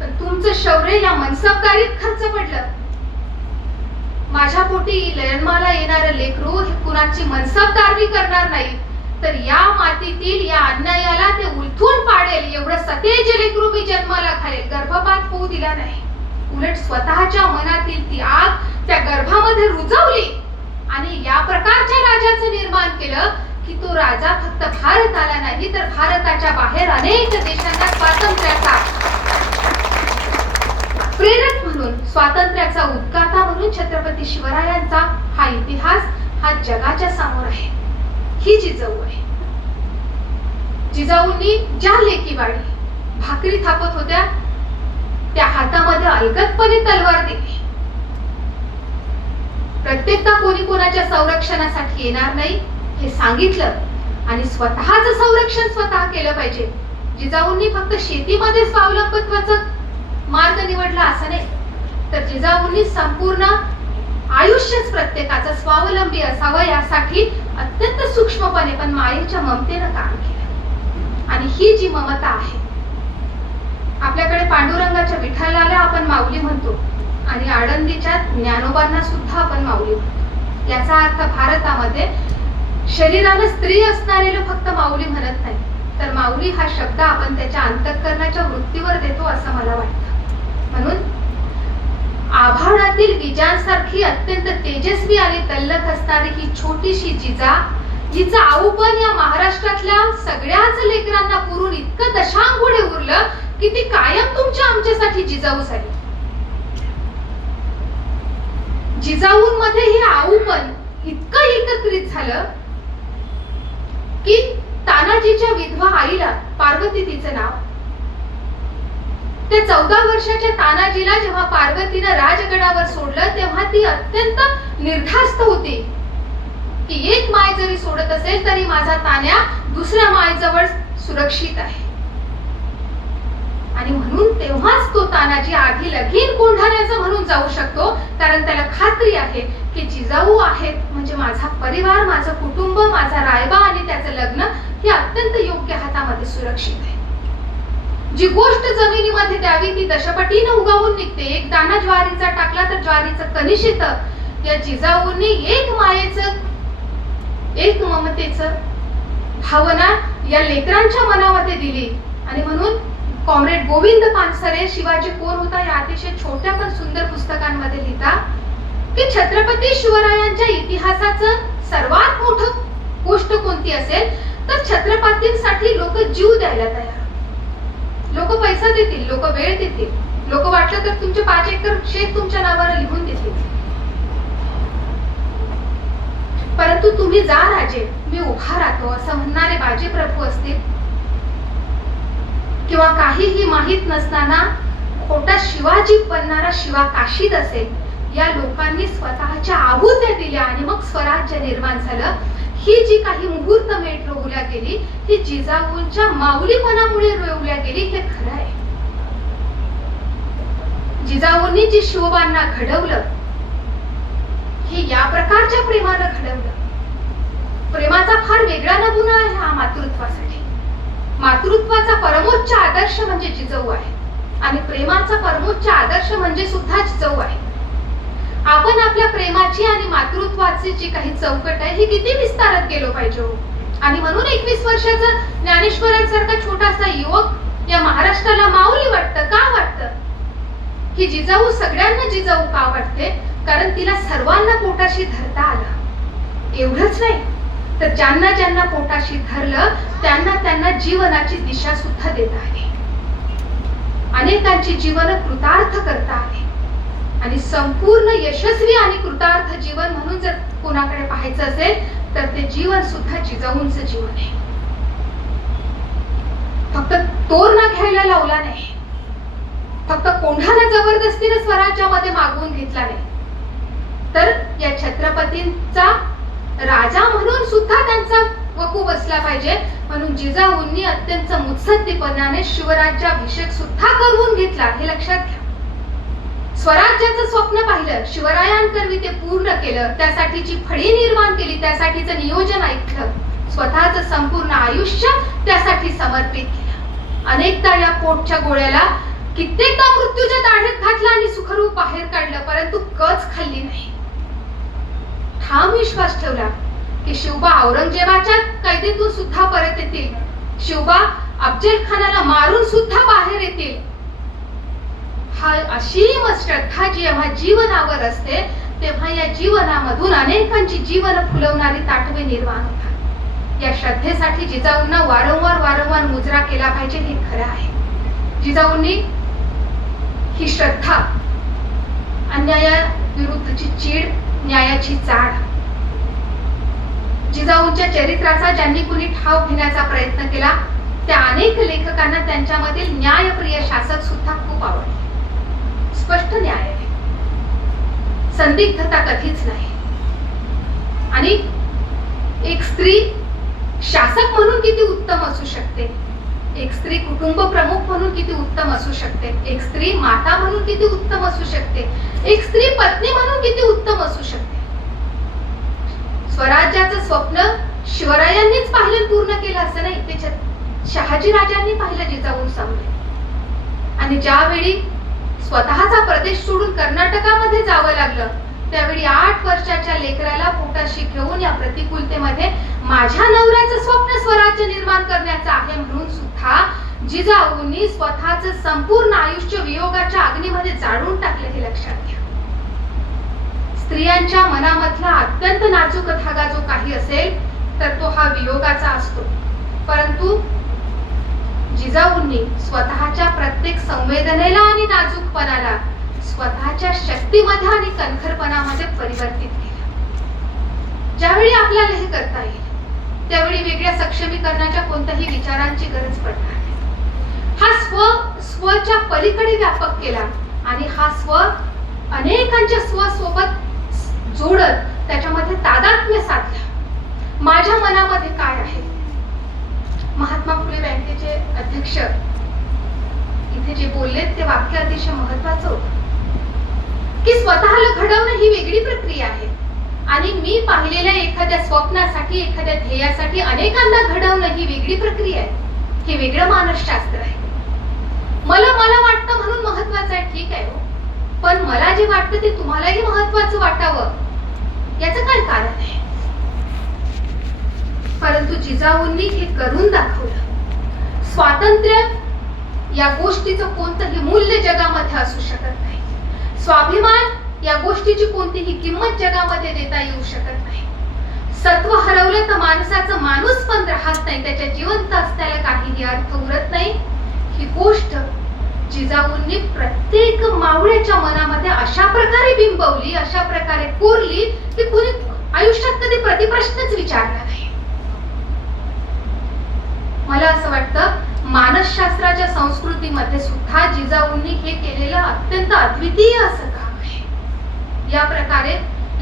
पण तुमचं शौर्य या मनसबदारीत खर्च पडलं. माझ्या पोटी जन्माला येणारं लेकरू हे कुणाची मनसबदारी करणार नाही, तर या मातीतील या अन्यायाला ते उलथून पाडेल एवढं सतेज लेकरू मी जन्माला घालेल. गर्भपात होऊ दिला नाही, उलट स्वतःच्या मनातील ती आग त्या गर्भामध्ये रुजवली आणि या प्रकारच्या राजाचं निर्माण केलं की तो राजा फक्त भारताला नाही तर भारताच्या बाहेर अनेक देशांना स्वातंत्र्याचा प्रेरक म्हणून, स्वातंत्र्याचा उद्गाता म्हणून छत्रपती शिवरायांचा हा इतिहास हा जगाच्या समोर आहे. ही जिजाऊ आहे. जिजाऊंनी ज्या लेकीवाडी भाकरी थापत होत्या त्या हातामध्ये अलगदपणे तलवार दिली. प्रत्येकदा कोणी कोणाच्या संरक्षणासाठी येणार नाही हे सांगितलं आणि स्वतःच संरक्षण स्वतः केलं पाहिजे. जिजाऊंनी फक्त शेतीमध्ये स्वावलंबत्वाचा मार्ग निवडला असं नाही, तर जिजाऊंनी संपूर्ण आयुष्यच प्रत्येकाचं स्वावलंबी असावं यासाठी अत्यंत सूक्ष्मपणे पण मायेच्या ममतेनं काम केलं. आणि ही जी ममता आहे आपल्याकडे पांडुरंगाच्या विठ्ठलाला आपण माऊली म्हणतो आणि आळंदीच्या ज्ञानोबांना सुद्धा आपण माऊली म्हणतो. याचा अर्थ भारतामध्ये शरीराला स्त्री असणारे लोक फक्त माऊली म्हणत नाही, तर माऊली हा शब्द आपण त्याच्या अंतःकरणाच्या वृत्तीवर देतो असं मला वाटतं. म्हणून आभाळातील विजांसारखी अत्यंत तेजस्वी आणि तल्लख असणारी ही छोटीशी जिजा, हिचं आऊपण या महाराष्ट्रातल्या सगळ्याच लेकरांना पुरून इतकं दशांगुडे उरलं की ती कायम तुमच्या आमच्यासाठी जिजाऊ झाली. जिजाऊंमध्ये हे आऊपण इतकं एकत्रित झालं की तानाजीच्या विधवा आईला, पार्वती तिचं नाव, त्या 14 वर्षाच्या तानाजीला जेव्हा पार्वतीनं राजगडावर सोडलं तेव्हा ती अत्यंत निर्धास्त होती की एक माय जरी सोडत असेल तरी माझा तान्या दुसऱ्या मायजवळ सुरक्षित आहे. आणि म्हणून तेव्हाच तो तानाजी आधी लगीन कोंढाण्याचं म्हणून जाऊ शकतो, कारण त्याला खात्री आहे की जिजाऊ आहेत म्हणजे माझा परिवार, माझं कुटुंब, माझा रायबा आणि त्याचं लग्न हे अत्यंत योग्य हातामध्ये सुरक्षित आहे. जी गोष्ट जमिनीमध्ये द्यावी ती दशपटीने उगवून निघते. एक दाणा ज्वारीचा टाकला तर ज्वारीचं कणीस येतं. या जिजाऊंनी एक मायेचं, एक ममतेचं भावना या लेकरांच्या मनामध्ये दिली. आणि म्हणून कॉम्रेड गोविंद पानसरे शिवाजी कोण होता या अतिशय छोट्या पण सुंदर पुस्तकांमध्ये लिहितात की छत्रपती शिवरायांच्या इतिहासाचं सर्वात मोठं गोष्ट कोणती असेल तर छत्रपतींसाठी लोक जीव द्यायला तयार, लोक पैसा देतील, लोक वेळ देतील, लोक वाटलं तर तुमचे 5 एकर शेत तुमच्या नावावर लिहून देतील. परंतु तुम्ही जा राजे, मी उभा राहतो असं म्हणणारे बाजी प्रभू असतील किंवा काहीही माहित नसताना खोटा शिवाजी बनणारा शिवा काशीद असेल, या लोकांनी स्वतःच्या आहुत्या दिल्या आणि मग स्वराज्य निर्माण झालं. ही जी काही मुहूर्त मेट रोवल्या गेली ही जिजाऊंच्या माऊलीपणामुळे रोवल्या गेली, हे खरं आहे. जिजाऊंनी जी शिवबांना घडवलं हे या प्रकारच्या प्रेमानं घडवलं. प्रेमाचा फार वेगळा नमुना आहे हा मातृत्वासाठी. मातृत्वाचा परमोच्च आदर्श म्हणजे जिजाऊ आहे आणि प्रेमाचा परमोच्च आदर्श म्हणजे सुद्धा जिजाऊ आहे. आपण आपल्या प्रेमाची आणि मातृत्वाची जी काही चौकट आहे ही किती विस्तारत गेलो पाहिजे. आणि म्हणून 21 वर्षाचा ज्ञानेश्वरांसारखा छोटासा युवक या महाराष्ट्राला माऊली वाटतं. का वाटतं? ही जिजाऊ सगळ्यांना जिजाऊ का वाटते? कारण तिला सर्वांना पोटाशी धरता आलं. एवढंच नाही तर ज्यांना ज्यांना पोटाशी धरलं त्यांना त्यांना जीवनाची दिशा सुद्धा देता आली. अनेकांची जीवन कृतार्थ करता आली आणि संपूर्ण यशस्वी आणि कृतार्थ जीवन म्हणून जर कोणाकडे पाहायचं असेल तर ते जीवन सुद्धा जिजाऊंचं जीवन आहे. फक्त तोरणा घ्यायला लावला नाही, फक्त कोंढाणा जबरदस्तीने स्वराज्यामध्ये मागवून घेतला नाही, तर या छत्रपतींचा राजा म्हणून सुद्धा त्यांचा वकू बसला पाहिजे. म्हणून जिजाऊंनी अत्यंत मुत्सद्दीपणाने शिवराज्याभिषेक सुद्धा करून घेतला, हे लक्षात घ्या. स्वराज्याचं स्वप्न पाहिलं, शिवरायांकरवी ते पूर्ण केलं, त्यासाठीची फळी निर्माण केली, त्यासाठीचं नियोजन ऐकलं, स्वतःचं संपूर्ण आयुष्य त्यासाठी समर्पित केलं. अनेकदा या पोटच्या गोळ्याला कित्येकदा मृत्यूच्या दाढेत घातला आणि सुखरूप बाहेर काढलं, परंतु कच खाल्ली नाही. ठाम विश्वास ठेवला की शिवबा औरंगजेबाच्या कैदेतून सुद्धा परत येतील, शिवबा अफजल खानाला मारून सुद्धा बाहेर येतील. हा असीम श्रद्धा जेव्हा जीवनावर असते तेव्हा या जीवनामधून अनेकांची जीवन फुलवणारी ताटवे निर्माण होतात. या श्रद्धेसाठी जिजाऊंना वारंवार मुजरा केला पाहिजे, हे खरं आहे. जिजाऊंनी ही श्रद्धा, अन्यायाविरुद्धची चीड, न्यायाची चाड, जिजाऊंच्या चरित्राचा ज्यांनी कुणी ठाव घेण्याचा प्रयत्न केला त्या अनेक लेखकांना त्यांच्यामधील न्यायप्रिय शासक सुद्धा खूप आवडले. स्पष्ट न्याय आहे, संदिग्धता कधीच नाही. आणि एक स्त्री शासक म्हणून किती उत्तम असू शकते, एक स्त्री कुटुंब प्रमुख म्हणून किती उत्तम असू शकते, एक स्त्री माता म्हणून किती उत्तम असू शकते, एक स्त्री पत्नी म्हणून किती उत्तम असू शकते. स्वराज्याचं स्वप्न शिवरायांनीच पाहिलं पूर्ण केलं असं नाही, ते शहाजी राजांनी पाहिलं जिजाऊंसमोर. आणि ज्यावेळी स्वतःचा प्रदेश सोडून कर्नाटकामध्ये जावं लागलं, त्यावेळी 8 वर्षाच्या लेकराला पोटाशी घेऊन या प्रतिकूलतेमध्ये माझ्या नवऱ्याचं स्वप्न स्वराज्य निर्माण करण्याचं आहे म्हणून सुद्धा जिजाऊंनी स्वतःचं संपूर्ण आयुष्य वियोगाच्या अग्नीमध्ये जाळून टाकलं, हे लक्षात घ्या. स्त्रियांच्या मनामधला अत्यंत नाजूक धागा जो काही असेल तर तो हा वियोगाचा असतो. परंतु जिजाऊंनी स्वतःच्या प्रत्येक संवेदनेला आणि नाजूकपणाला स्वतःच्या शक्तीमध्ये आणि कणखरपणामध्ये परिवर्तित केलं. ज्यावेळी आपल्याला हे करता येईल त्यावेळी वेगळ्या सक्षमीकरणाच्या कोणत्याही विचारांची गरज पडणार नाही. हा स्वच्या पलीकडे व्यापक केला आणि हा स्व अनेकांच्या स्व सोबत जोडत त्याच्यामध्ये तादात्म्य साधलं. माझ्या मनामध्ये काय आहे? महात्मा फुले बँकेचे अध्यक्ष इथे जे बोलले ते वाक्य अतिशय महत्वाचं होतं की स्वतःला घडवणं ही वेगळी प्रक्रिया आहे आणि मी पाहिलेल्या एखाद्या स्वप्नासाठी, एखाद्या ध्येयासाठी अनेकांना घडवणं ही वेगळी प्रक्रिया आहे. हे वेगळं मानसशास्त्र आहे. मला वाटतं म्हणून महत्वाचं आहे, ठीक आहे हो, पण मला जे वाटतं ते तुम्हालाही महत्वाचं वाटावं याचं काय कारण आहे? परंतु जिजाऊंनी हे करून दाखवलं. स्वातंत्र्य या गोष्टीचं कोणतंही मूल्य जगामध्ये असू शकत नाही. स्वाभिमान या गोष्टीची कोणतीही किंमत जगामध्ये देता येऊ शकत नाही. सत्व हरवलं तर माणसाचं माणूस पण राहत नाही, त्याच्या जिवंत असण्याला काहीही अर्थ उरत नाही. ही गोष्ट जिजाऊंनी प्रत्येक मावळ्याच्या मनामध्ये अशा प्रकारे बिंबवली, अशा प्रकारे कोरली की कुणी आयुष्यात कधी प्रतिप्रश्नच विचारला नाही. मला असं वाटतं मानसशास्त्राच्या संस्कृतीमध्ये सुद्धा जिजाऊंनी हे केलेलं अत्यंत अद्वितीय असं काम आहे. या प्रकारे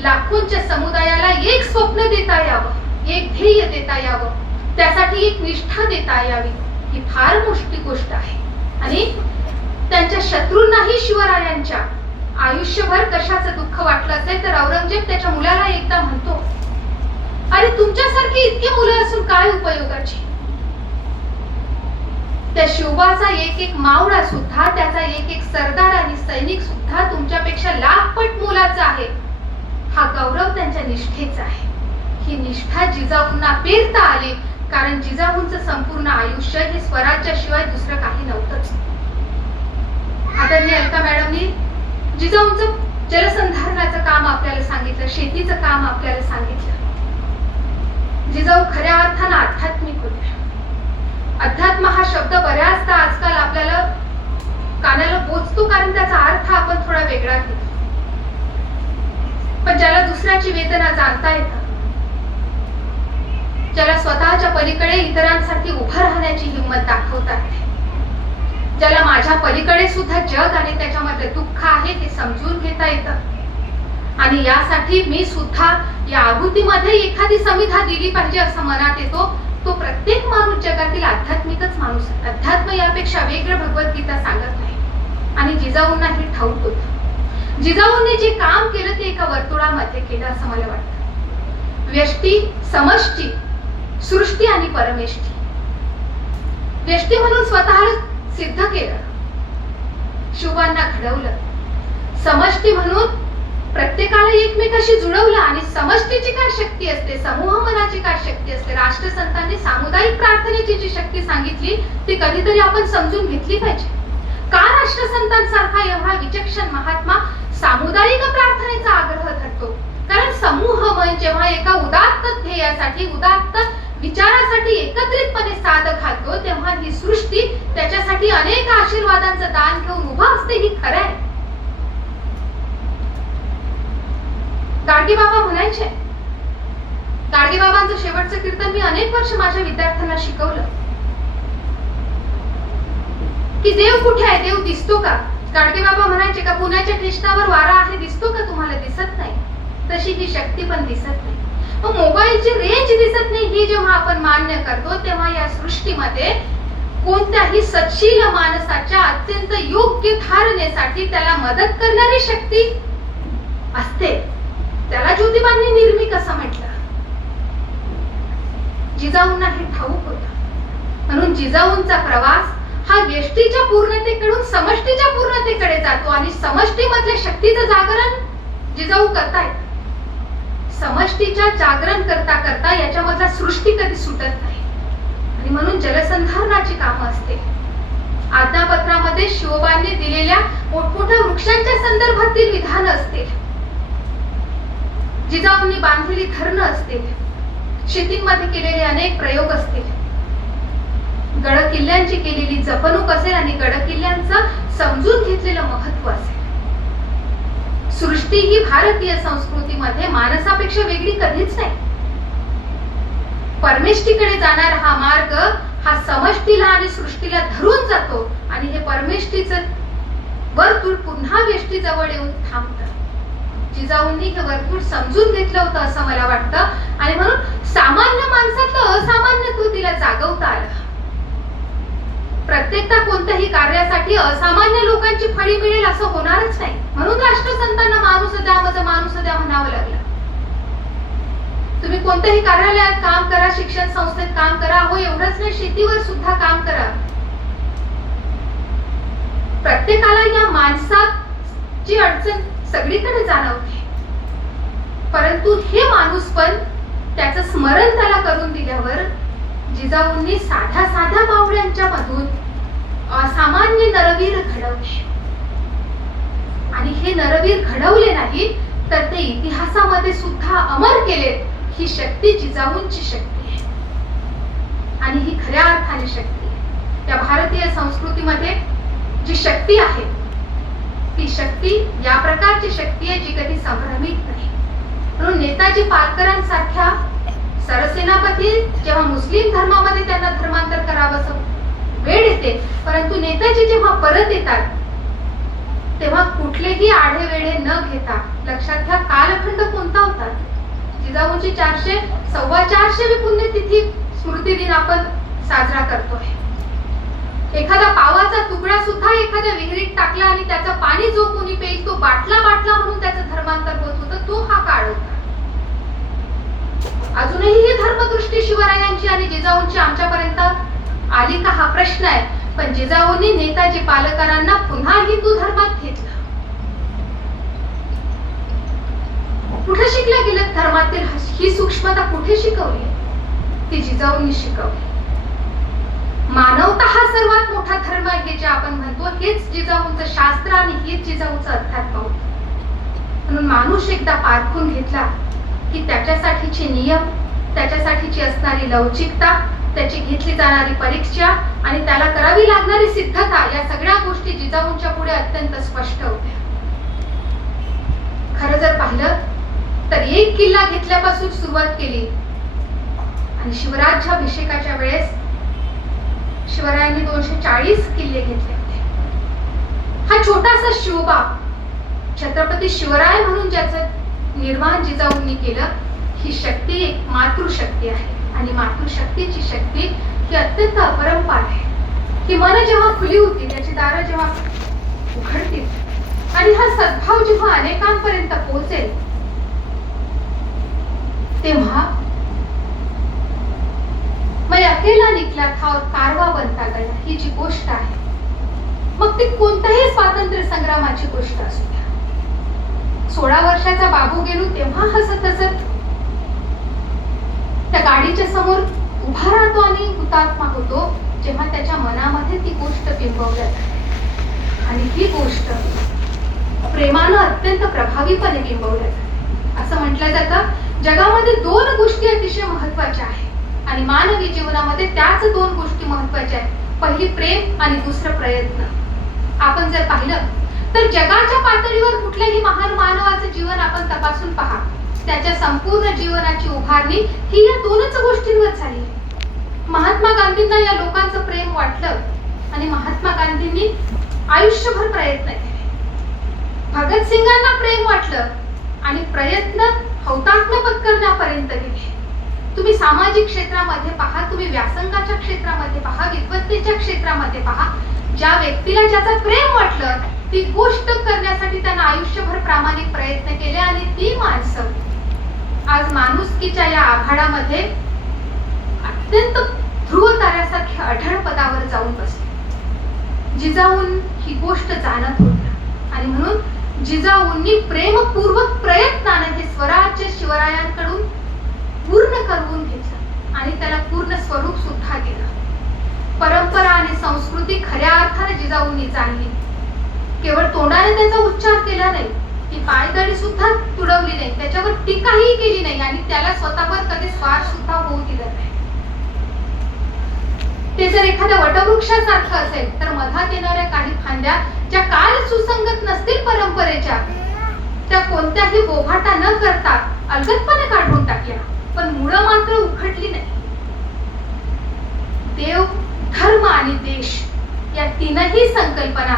लाखोंच्या समुदायाला एक स्वप्न देता यावं, एक ध्येय देता यावं, त्यासाठी एक निष्ठा देता यावी, ही फार मोठी गोष्ट आहे. आणि त्यांच्या शत्रूंनाही शिवरायांच्या आयुष्यभर कशाचं दुःख वाटलं असेल तर औरंगजेब त्याच्या मुलाला एकदा म्हणतो, अरे तुमच्यासारखी इतकी मुलं असून काय उपयोगाची? त्या शिवबाचा एक मावळा सुद्धा, त्याचा एक सरदार आणि सैनिक सुद्धा तुमच्यापेक्षा लाखपट मोलाचा आहे. हा गौरव त्यांच्या निष्ठेचा आहे. ही निष्ठा जिजाऊंना पेरता आली कारण जिजाऊंचं संपूर्ण आयुष्य हे स्वराज्याशिवाय दुसरं काही नव्हतंच. आदरणीय अलका मॅडमनी जिजाऊंचं जलसंधारणाचं काम आपल्याला सांगितलं, शेतीचं काम आपल्याला सांगितलं. जिजाऊ खऱ्या अर्थानं आध्यात्मिक होत्या. अध्यात्म हा शब्द बऱ्याचदा आजकाल आपल्याला कानाला पोचतो कारण त्याचा अर्थ आपण थोडा वेगळा घेतो. पण ज्याला दुसऱ्याची वेदना जाणता येतं, ज्याला स्वतःच्या पलीकडे इतरांसाठी उभं राहण्याची हिंमत दाखवता येते, ज्याला माझ्या पलीकडे सुद्धा जग आणि त्याच्यामध्ये दुःख आहे हे समजून घेता येतं आणि यासाठी मी सुद्धा या आहुतीमध्ये एखादी समिधा दिली पाहिजे असं मनात येतो, तो प्रत्येक माणूस जगातील आध्यात्मिकच माणूस आहे. अध्यात्म यापेक्षा वेगळं भगवद्गीता सांगत नाही आणि जिजाऊंना हे ठाऊक होतं. जिजाऊंनी जे काम केलं ते एका वर्तुळामध्ये केलं असं मला वाटतं. व्यष्टी, समष्टी, सृष्टी आणि परमेष्टी. व्यष्टी म्हणून स्वतःला सिद्ध केलं, शिवबांना घडवलं. समष्टी म्हणून प्रत्येकाला एकमेकाशी जुळवलं आणि समष्टीची काय शक्ती असते, समूह मनाची काय शक्ती असते, राष्ट्रसंतांनी सामुदायिक प्रार्थनेची जी शक्ती सांगितली ती कधीतरी आपण समजून घेतली पाहिजे. का राष्ट्रसंतांसारखा एवढा विचक्षण महात्मा सामुदायिक प्रार्थनेचा आग्रह धरतो? कारण समूह मन जेव्हा एका उदात्त ध्येयासाठी, उदात्त विचारासाठी एकत्रितपणे साद घालतो तेव्हा ही सृष्टी त्याच्यासाठी अनेक आशीर्वादांचं दान घेऊन उभा असते, ही खरं आहे. गाडगे बाबा म्हणायचे, गाडगे बाबांचं शेवटचं कीर्तन मी अनेक वर्ष माझ्या विद्यार्थ्यांना शिकवलं की देव कुठे आहे, देव दिसतो का? गाडगे बाबा म्हणायचे का पुण्याच्या ठिष्णावर वारा आहे, दिसतो का तुम्हाला? दिसत नाही. तशी ही शक्ती पण दिसत नाही. मग मोबाईलची रेंज दिसत नाही ही जेव्हा आपण मान्य करतो तेव्हा या सृष्टीमध्ये कोणत्याही सत्शील माणसाच्या अत्यंत योग्य धारणेसाठी त्याला मदत करणारी शक्ती असते. त्याला ज्योतिबांनी निर्मिक असं म्हटलं. जिजाऊंना हे ठाऊक होतं म्हणून जिजाऊंचा प्रवास हा व्यष्टीच्या पूर्णतेकडून समष्टीच्या पूर्णतेकडे जातो आणि समष्टीमधल्या शक्तीचं जागरण जिजाऊ करतायत. समष्टीच्या जागरण करता करता याच्यामधला सृष्टी कधी सुटत नाही आणि म्हणून जलसंधारणाची कामं असते. आज्ञापत्रामध्ये शिवबांनी दिलेल्या मोठमोठ्या वृक्षांच्या संदर्भातील विधान असतील, जिजाऊंनी बांधलेली धरणं असतील, शेतीमध्ये केलेले अनेक प्रयोग असतील, गड किल्ल्यांची केलेली जपणूक असेल आणि गड किल्ल्यांचं समजून घेतलेलं महत्व असेल. सृष्टी ही भारतीय संस्कृतीमध्ये मानसापेक्षा वेगळी कधीच नाही. परमेष्ठीकडे जाणारा हा मार्ग हा समष्टीला आणि सृष्टीला धरून जातो आणि हे परमेष्ठीचं वर्तुळ पुन्हा व्यष्टी जवळ येऊन थांबतं. जिजाऊंनी हे वर्तुळ समजून घेतलं होतं असं मला वाटतं आणि म्हणून सामान्य माणसातलं असामान्यत्व तिला जागवता आलं. प्रत्येकदा कोणत्याही कार्यासाठी असामान्य लोकांची फळी मिळेल असं होणारच नाही. म्हणून राष्ट्रसंतांना माणूस द्या माझं माणूस द्या म्हणावं लागलं. तुम्ही कोणत्याही कार्यालयात काम करा, शिक्षण संस्थेत काम करा, हो एवढंच नाही, शेतीवर सुद्धा काम करा. प्रत्येकाला या माणसाची अडचण सगळीकडे जाणवते, परंतु हे माणूस पण त्याचं स्मरण त्याला करून दिल्यावर जिजाऊंनी साध्या साध्या मावळ्यांच्या मधून असामान्य नरवीर घडवले आणि हे नरवीर घडवले नाही तर ते इतिहासामध्ये सुद्धा अमर केले. ही शक्ती जिजाऊंची शक्ती आहे आणि ही खऱ्या अर्थाने शक्ती आहे. त्या भारतीय संस्कृतीमध्ये जी शक्ती आहे ती शक्ती या प्रकारची शक्ती आहे जी कधी संभ्रमित नाही. म्हणून नेताजी पालकरांसारख्या सरसेनापती जेव्हा मुस्लिम धर्मामध्ये त्यांना धर्मांतर करावं वेळ येते, परंतु नेताजी जेव्हा परत येतात तेव्हा कुठलेही आढेवेढे न घेता, लक्षात घ्या कालखंड कोणता होता, जिजाऊंची 400-450वी पुण्यतिथी स्मृती दिन आपण साजरा करतोय. एखादा पावाचा तुकडा सुद्धा एखाद्या विहिरीत टाकला आणि त्याचं पाणी जो कोणी पेईल तो बाटला बाटला म्हणून त्याचं धर्मांतर होत होतं, तो हा काळ होता. अजूनही ही धर्मदृष्टी शिवरायांची आणि जिजाऊंची आमच्यापर्यंत आली का हा प्रश्न आहे, पण जिजाऊंनी नेताजी पालकरांना पुन्हा हिंदू धर्मात घेतलं. कुठे शिकल्या गेलं धर्मातील ही सूक्ष्मता कुठे शिकवली? ती जिजाऊंनी शिकवली. मानवता हा सर्वात मोठा धर्म आहे जे आपण म्हणतो, हेच जिजाऊंचं शास्त्र आणि हेच जिजाऊंचं अध्यात्म होतं. म्हणून माणूस एकदा पारखून घेतला की त्याच्यासाठीचे नियम, त्याच्यासाठीची असणारी लवचिकता, त्याची घेतली जाणारी परीक्षा आणि त्याला करावी लागणारी सिद्धता, या सगळ्या गोष्टी जिजाऊंच्या पुढे अत्यंत स्पष्ट होत्या. खरं जर पाहिलं तर एक किल्ला घेतल्यापासून सुरुवात केली आणि शिवराज्याभिषेकाच्या वेळेस शिवरायांनी 240 किल्ले घेतले होते. हा छोटासा शिवबा छत्रपती शिवराय म्हणून ज्याचं निर्माण जिजाऊंनी केलं, ही शक्ती एक मातृशक्ती आहे आणि मातृशक्तीची शक्ती ही अत्यंत अपरंपार आहे. ही मन जेव्हा खुली होती, त्याची दारं जेव्हा उघडतील आणि हा सद्भाव जेव्हा अनेकांपर्यंत पोहोचेल, तेव्हा मैं अकेला निकला था और कारवा बनता गया, ही जी गोष्ट आहे, मग ती कोणत्याही स्वातंत्र्य संग्रामाची गोष्ट असू द्या. 16 वर्षाचा बाबू गेलो तेव्हा हसत हसत त्या गाडीच्या समोर उभा राहतो आणि हुतात्मा होतो, जेव्हा त्याच्या मनामध्ये ती गोष्ट बिंबवल्या जाते आणि ही गोष्ट प्रेमानं अत्यंत प्रभावीपणे बिंबवल्या जाते. असं म्हटलं जातं, जगामध्ये 2 गोष्टी अतिशय महत्वाच्या आहेत आणि मानवी जीवनामध्ये त्याच 2 गोष्टी महत्वाच्या आहेत. पहिली प्रेम आणि दुसरं प्रयत्न. आपण जर पाहिलं तर जगाच्या पातळीवर कुठल्याही महान मानवाचं जीवन आपण तपासून पहा, त्याच्या संपूर्ण जीवनाची उभारणी ही या 2च गोष्टींवर झाली. महात्मा गांधींना या लोकांचं प्रेम वाटलं आणि महात्मा गांधींनी आयुष्यभर प्रयत्न केले. भगत सिंगांना प्रेम वाटलं आणि प्रयत्न हौतात्म्य पत्करण्यापर्यंत गेले. तुम्ही सामाजिक क्षेत्रामध्ये पहा, तुम्ही व्यासंगाच्या क्षेत्रामध्ये पहा, विद्वत्तेच्या क्षेत्रामध्ये पहा, ज्या व्यक्तीला ज्याचं प्रेम वाटलं ती गोष्ट करण्यासाठी त्यांना आयुष्यभर प्रामाणिक प्रयत्न केले आणि ती माणसं आज माणुसकीच्या या आघाडामध्ये अत्यंत ध्रुव ताऱ्यासारख्या अढळ पदावर जाऊन बसले. जिजाऊन ही गोष्ट जाणत होत्या आणि म्हणून जिजाऊंनी प्रेमपूर्वक प्रयत्नाने हे स्वराज्य शिवरायांकडून पूर्ण करवून घेतलं आणि त्याला पूर्ण स्वरूप सुद्धा दिलं. परंपरा आणि संस्कृती खऱ्या अर्थाने जिजाऊंनी जाणली. केवळ तोंडाने त्याचा उच्चार केला नाही, ती पायदळी सुद्धा तुडवली नाही, त्याच्यावर टीकाही केली नाही आणि त्याला स्वतःवर कधी स्वार सुद्धा होऊ दिला नाही. ते जर एखाद्या वटवृक्षासारखं असेल तर मधात येणाऱ्या काही फांद्या ज्या काल सुसंगत नसतील परंपरेच्या, त्या कोणत्याही बोभाटा न करता अलगदपणे काढून टाकल्या, पण मुळं मात्र उखडली नाही. देव, धर्म आणि देश या तीनही संकल्पना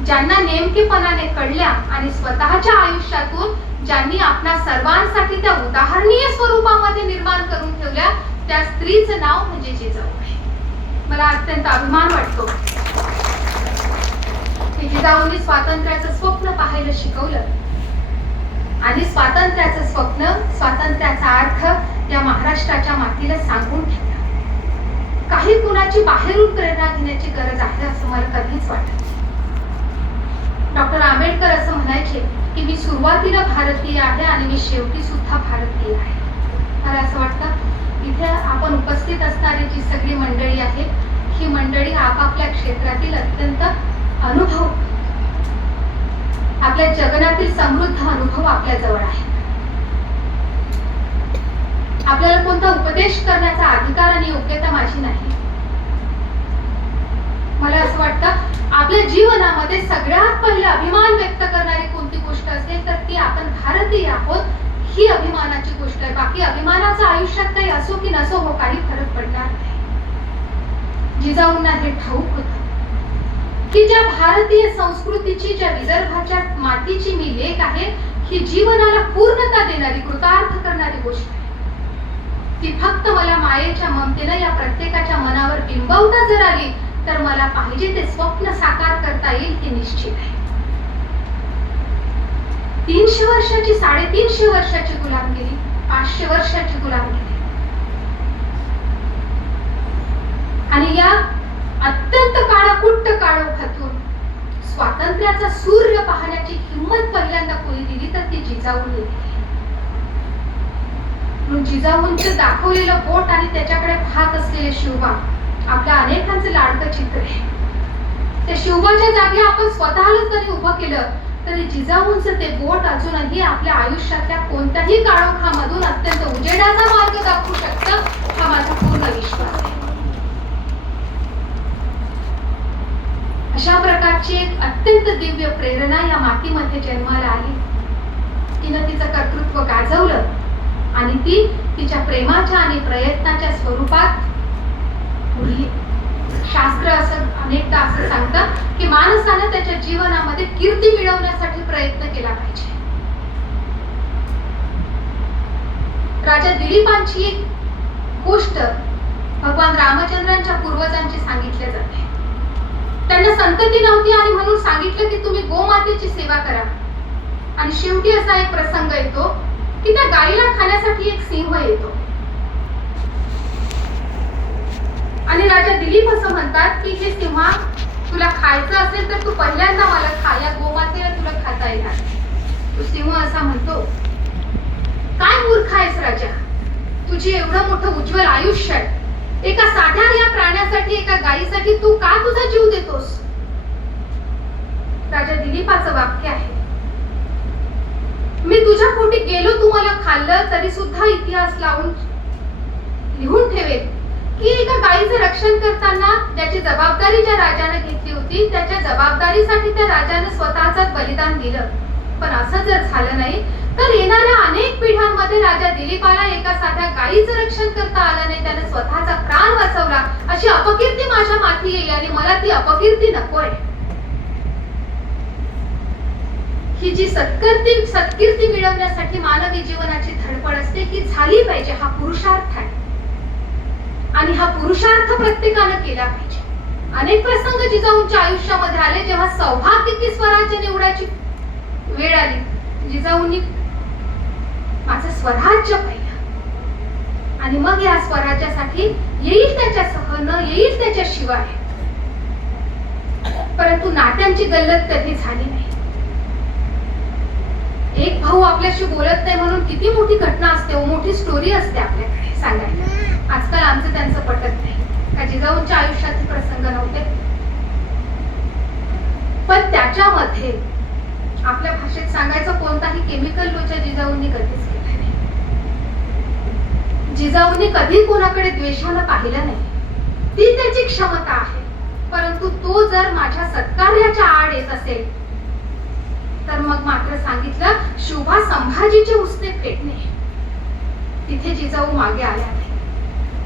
ज्यांना नेमकेपणाने कळल्या आणि स्वतःच्या आयुष्यातून ज्यांनी आपल्या सर्वांसाठी त्या उदाहरणीय स्वरूपामध्ये निर्माण करून ठेवल्या, त्या स्त्रीचं नाव म्हणजे जिजाऊ आहे. मला अत्यंत अभिमान वाटतो की जिजाऊंनी स्वातंत्र्याचं स्वप्न पाहायला शिकवलं आणि स्वातंत्र्याचं स्वप्न, स्वातंत्र्याचा अर्थ या महाराष्ट्राच्या मातीला सांगून ठेवला. काही कुणाची बाहेरून प्रेरणा घेण्याची गरज आहे असं मला कधीच वाटत. डॉक्टर आंबेडकर असं म्हणायचे की मी सुरुवातीला भारतीय आहे आणि मी शेवटी सुद्धा भारतीय आहे. मला असं वाटतं इथे आपण उपस्थित असणारी जी सगळी मंडळी आहे, ही मंडळी आपापल्या क्षेत्रातील अत्यंत अनुभव, आपल्या जगण्यातील समृद्ध अनुभव आपल्या जवळ आहे. आपल्याला कोणता उपदेश करण्याचा अधिकार आणि योग्यता माझी नाही. मला असं वाटतं आपल्या जीवनामध्ये सगळ्यात पहिला अभिमान व्यक्त करणारी कोणती गोष्ट असेल तर ती आपण भारतीय आहोत, ही अभिमानाची गोष्ट आहे. बाकी अभिमानाचं आयुष्यात काही असो की नसो हो, काही फरक पडणार नाही. जिजाऊंना हे ठाऊक होतं की ज्या भारतीय संस्कृतीची, ज्या विदर्भाच्या मातीची मी लेक आहे, ही जीवनाला पूर्णता देणारी, कृतार्थ करणारी गोष्ट आहे. ती फक्त मला मायेच्या ममतेनं या प्रत्येकाच्या मनावर बिंबवता जर आली तर मला पाहिजे ते स्वप्न साकार करता येईल हे निश्चित आहे. 300 वर्षाची, 350 वर्षाची गुलामगिरी, 500 वर्षाची गुलामगिरी आणि या अत्यंत काळाकुट्ट काळोखातून स्वातंत्र्याचा सूर्य पाहण्याची हिंमत पहिल्यांदा कोणी दिली तर ती जिजाऊंनी दिली. म्हणून जिजाऊंचं दाखवलेलं बोट आणि त्याच्याकडे पाहत असलेले शिवबा आपल्या अनेकांचं लाडकं चित्र आहे. त्या शिवबाच्या जागी आपण स्वतःला जरी उभं केलं तरी जिजाऊंचं ते बोट अजूनही आपल्या आयुष्यातल्या कोणत्याही काळोखामधून अत्यंत उजेडाचा मार्ग दाखवू शकतं, हा माझा पूर्ण विश्वास आहे. अशा प्रकारची एक अत्यंत दिव्य प्रेरणा या मातीमध्ये जन्माला आली. तिनं तिचं कर्तृत्व गाजवलं आणि ती तिच्या प्रेमाच्या आणि प्रयत्नाच्या स्वरूपात उरली. शास्त्र असं अनेकदा असं सांगतं की माणसानं त्याच्या जीवनामध्ये कीर्ती मिळवण्यासाठी प्रयत्न केला पाहिजे. राजा दिलीपांची एक गोष्ट भगवान रामचंद्रांच्या पूर्वजांची सांगितली जाते. त्यांना संतती नव्हती आणि म्हणून सांगितलं की तुम्ही गोमातेची सेवा करा. आणि शेवटी असा एक प्रसंग येतो की त्या गायीला खाण्यासाठी एक सिंह येतो आणि राजा दिलीप असं म्हणतात की हे सिंहा, तुला खायचं असेल तर तू पहिल्यांदा मला खा, या गोमातेला तुला खाता येणार. तो सिंह असा म्हणतो, काय मूर्ख आहेस राजा, तुझे एवढं मोठं उज्ज्वल आयुष्य आहे, एका साध्या या प्राण्यासाठी, एका गायीसाठी तू का तुझा जीव देतोस? राजा दिलीपाचं वाक्य आहे, मी तुझ्या पोटी गेलो, तू मला खाल्लं तरी सुद्धा इतिहास लावून लिहून ठेवेल की एका गायीचं रक्षण करताना ज्याची जबाबदारी ज्या राजाने घेतली होती, त्याच्या जबाबदारीसाठी त्या राजाने स्वतःच बलिदान दिलं. पण असं जर झालं नाही तर येणाऱ्या अनेक पिढ्यांमध्ये राजा दिलीपाला एका साध्या गायीचं रक्षण करता आलं नाही, त्याने स्वतःचा प्राण वाचवला, अशी अपकीर्ती माझ्या माथी येईल आणि मला ती अपकीर्ती नकोय. ही जी सत्कीर्ती मिळवण्यासाठी मानवी जीवनाची धडपड असते, ही झाली पाहिजे. हा पुरुषार्थ आहे आणि हा पुरुषार्थ प्रत्येकानं केला पाहिजे. अनेक प्रसंग जिजाऊंच्या आयुष्यामध्ये आले जेव्हा सौभाग्य की स्वराज्य निवडायची वेळ आली, जिजाऊंनी माझं स्वराज्य पाहिलं आणि मग या स्वराज्यासाठी येईल त्याच्यासह, न येईल त्याच्याशिवाय परंतु नात्यांची गल्लत कधी झाली नाही. एक भाऊ आपल्याशी बोलत नाही म्हणून किती मोठी घटना असते, मोठी स्टोरी असते आपल्याकडे सांगायला. आजकाल आमचं त्यांचं पटत नाही. का जिजाऊंच्या आयुष्यात हे प्रसंग नव्हते, पण त्याच्यामध्ये आपल्या भाषेत सांगायचं कोणताही केमिकल लोचा जिजाऊंनी कधीच केला नाही. जिजाऊंनी कधी कोणाकडे द्वेषानं पाहिलं नाही. ती त्याची क्षमता आहे, परंतु तो जर माझ्या सत्कार्याच्या आड येत असेल तर मग मात्र सांगितलं शोभा संभाजीचे उसने फेकणे. तिथे जिजाऊ मागे आल्या नाही,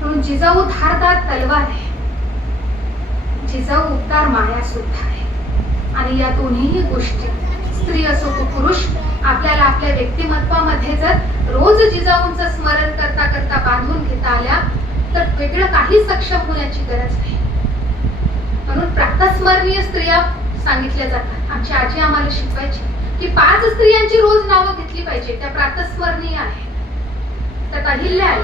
म्हणून जिजाऊ धारदार तलवार आहे, जिजाऊ उबदार माया सुद्धा आहे. आणि या दोन्ही गोष्टी स्त्री असो की पुरुष आपल्याला आपल्या व्यक्तिमत्वामध्ये जर रोज जिजाऊंचं स्मरण करता करता बांधून घेता आल्या तर वेगळं काही सक्षम होण्याची गरज नाही. म्हणून प्रातस्मरणीय स्त्रिया सांगितल्या जातात. आमची आजी आम्हाला शिकवायची की 5 स्त्रियांची रोज नावं घेतली पाहिजे, त्या प्रातस्मरणीय आहेत. त्यात अहिल्या आहे,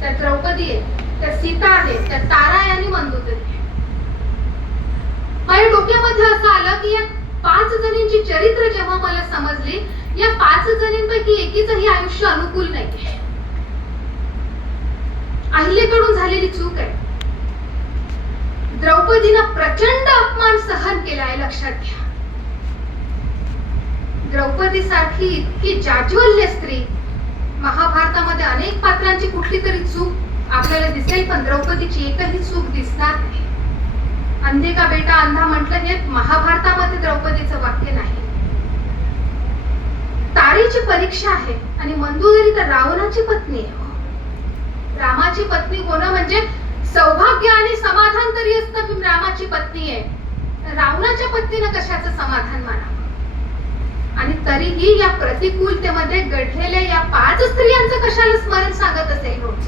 त्यात द्रौपदी आहे, त्यात सीता आहे, त्यात तारा आहे आणि मंदोदरी आहे. माझ्या डोक्यामध्ये असं आलं की या 5 जणींची चरित्र जेव्हा मला समजली, या 5 जणींपैकी एकीचंही आयुष्य अनुकूल नाहीये. अहिल्याकडून झालेली चूक आहे. द्रौपदीनं प्रचंड अपमान सहन केलाय, लक्षात घ्या. द्रौपदी सारखी इतकी जाज्वल्य स्त्री महाभारतामध्ये अनेक पात्रांची कुठली तरी चूक आपल्याला दिसेल, पण द्रौपदीची एकही चूक दिसणार नाही. अंधे का बेटा अंधा म्हटलं हे महाभारतामध्ये द्रौपदीचं वाक्य नाही. तारीची परीक्षा आहे आणि मंदोदरी तर रावणाची पत्नी आहे. रामाची पत्नी होणं म्हणजे सौभाग्य आणि समाधान तरी असतं. रामाची पत्नी आहे, रावणाच्या पत्नीनं कशाचं समाधान मानावं. आणि तरीही या प्रतिकूलतेमध्ये घडलेल्या या 5 स्त्रियांचं कशाला स्मरण सांगत असेल रोज.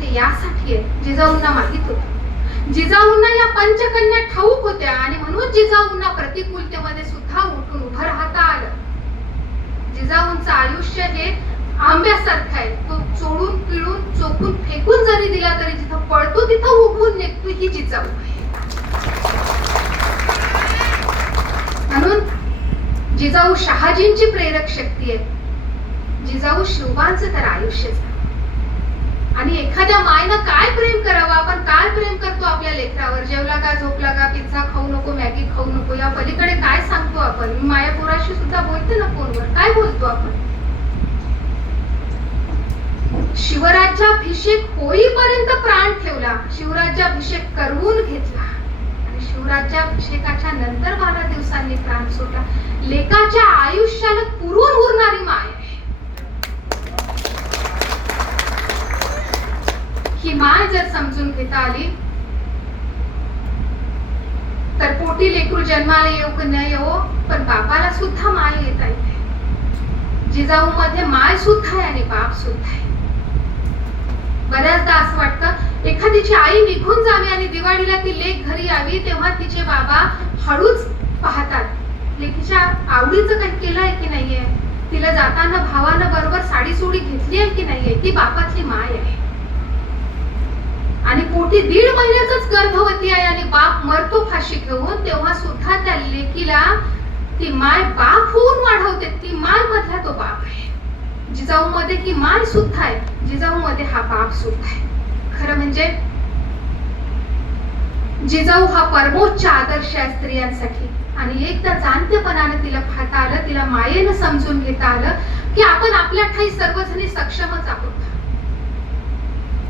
ते यासाठी आहे, जिजाऊंना माहित होतं. जिजाऊंना या पंचकन्या ठाऊक होत्या आणि म्हणून जिजाऊंना प्रतिकूलतेमध्ये सुद्धा उठून उभं राहता आलं. जिजाऊंचं आयुष्य हे आंब्यासारखं आहे. तो चोळून पिळून चोखून फेकून जरी दिला तरी जिथं पळतो तिथं उगवून निघतो ही जिजाऊ आहे. म्हणून जिजाऊ शहाजींची प्रेरक शक्ती आहे. जिजाऊ शिवबांचं तर आयुष्यच. आणि एखाद्या मायनं काय प्रेम करावं, आपण काय प्रेम करतो आपल्या लेकरावर. जेवला का, झोपला का, पिझ्झा खाऊ नको, मॅगी खाऊ नको, या पलीकडे काय सांगतो आपण. मी माया पोराशी सुद्धा बोलते ना फोनवर, काय बोलतो आपण. शिवराज्याभिषेक होईपर्यंत प्राण ठेवला, शिवराज्याभिषेक करवून घेतला आणि शिवराज्याभिषेकाच्या नंतर 12 दिवसांनी प्राण सोडला. लेकाच्या आयुष्याला पुरून उरणारी माय आहे ही. माय जर समजून घेता आली तर पोटी लेकरू जन्माला येऊ की न येऊ, पण बापाला सुद्धा माय येता येते. जिजाऊ मध्ये माय सुद्धा आहे आणि बाप सुद्धा आहे. बऱ्याचदा असं वाटतं एखादीची आई निघून जावी आणि दिवाळीला ती लेक घरी यावी, तेव्हा तिचे बाबा हळूच पाहतात लेकीच्या आवडीचं काही केलंय की नाहीये, तिला जाताना भावानं बरोबर साडी सोडी घेतली आहे की नाहीये. ती बापातली माय आहे. आणि पोटी 1.5 महिन्याचाच गर्भवती आहे आणि बाप मरतो फाशी घेऊन, तेव्हा सुद्धा त्या लेकीला ती माय बाप होऊन वाढवते. ती माय मधला तो बाप आहे. जिजाऊ मध्ये ही माय सुद्धा आहे, जिजाऊ मध्ये हा बाप सुद्धा आहे. खरं म्हणजे जिजाऊ हा परमोच्च आदर्श आहे स्त्रियांसाठी. आणि एकदा जाणतेपणाने तिला पाहता आलं, तिला मायेनं समजून घेता आलं की आपण आपल्या ठाई सर्वजणी सक्षमच आहोत.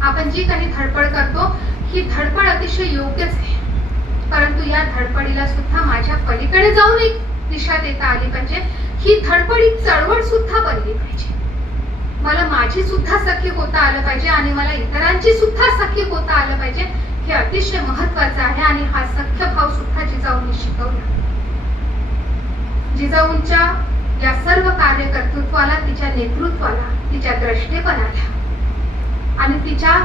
आपण जी काही धडपड करतो ही धडपड अतिशय योग्यच आहे, परंतु या धडपडीला सुद्धा माझ्या पलीकडे जाऊन एक दिशा देता आली पाहिजे. ही धडपडी चळवळ सुद्धा बनली पाहिजे. मला माझी सुद्धा सखी होता आलं पाहिजे आणि मला इतरांची सुद्धा सखी होता आलं पाहिजे. हे अतिशय महत्वाचं आहे आणि हा सख्य भाव सुद्धा जिजाऊंनी शिकवला. जिजाऊंच्या या सर्व कार्यकर्तृत्वाला, तिच्या नेतृत्वाला, तिच्या द्रष्टेपणाला आणि तिच्या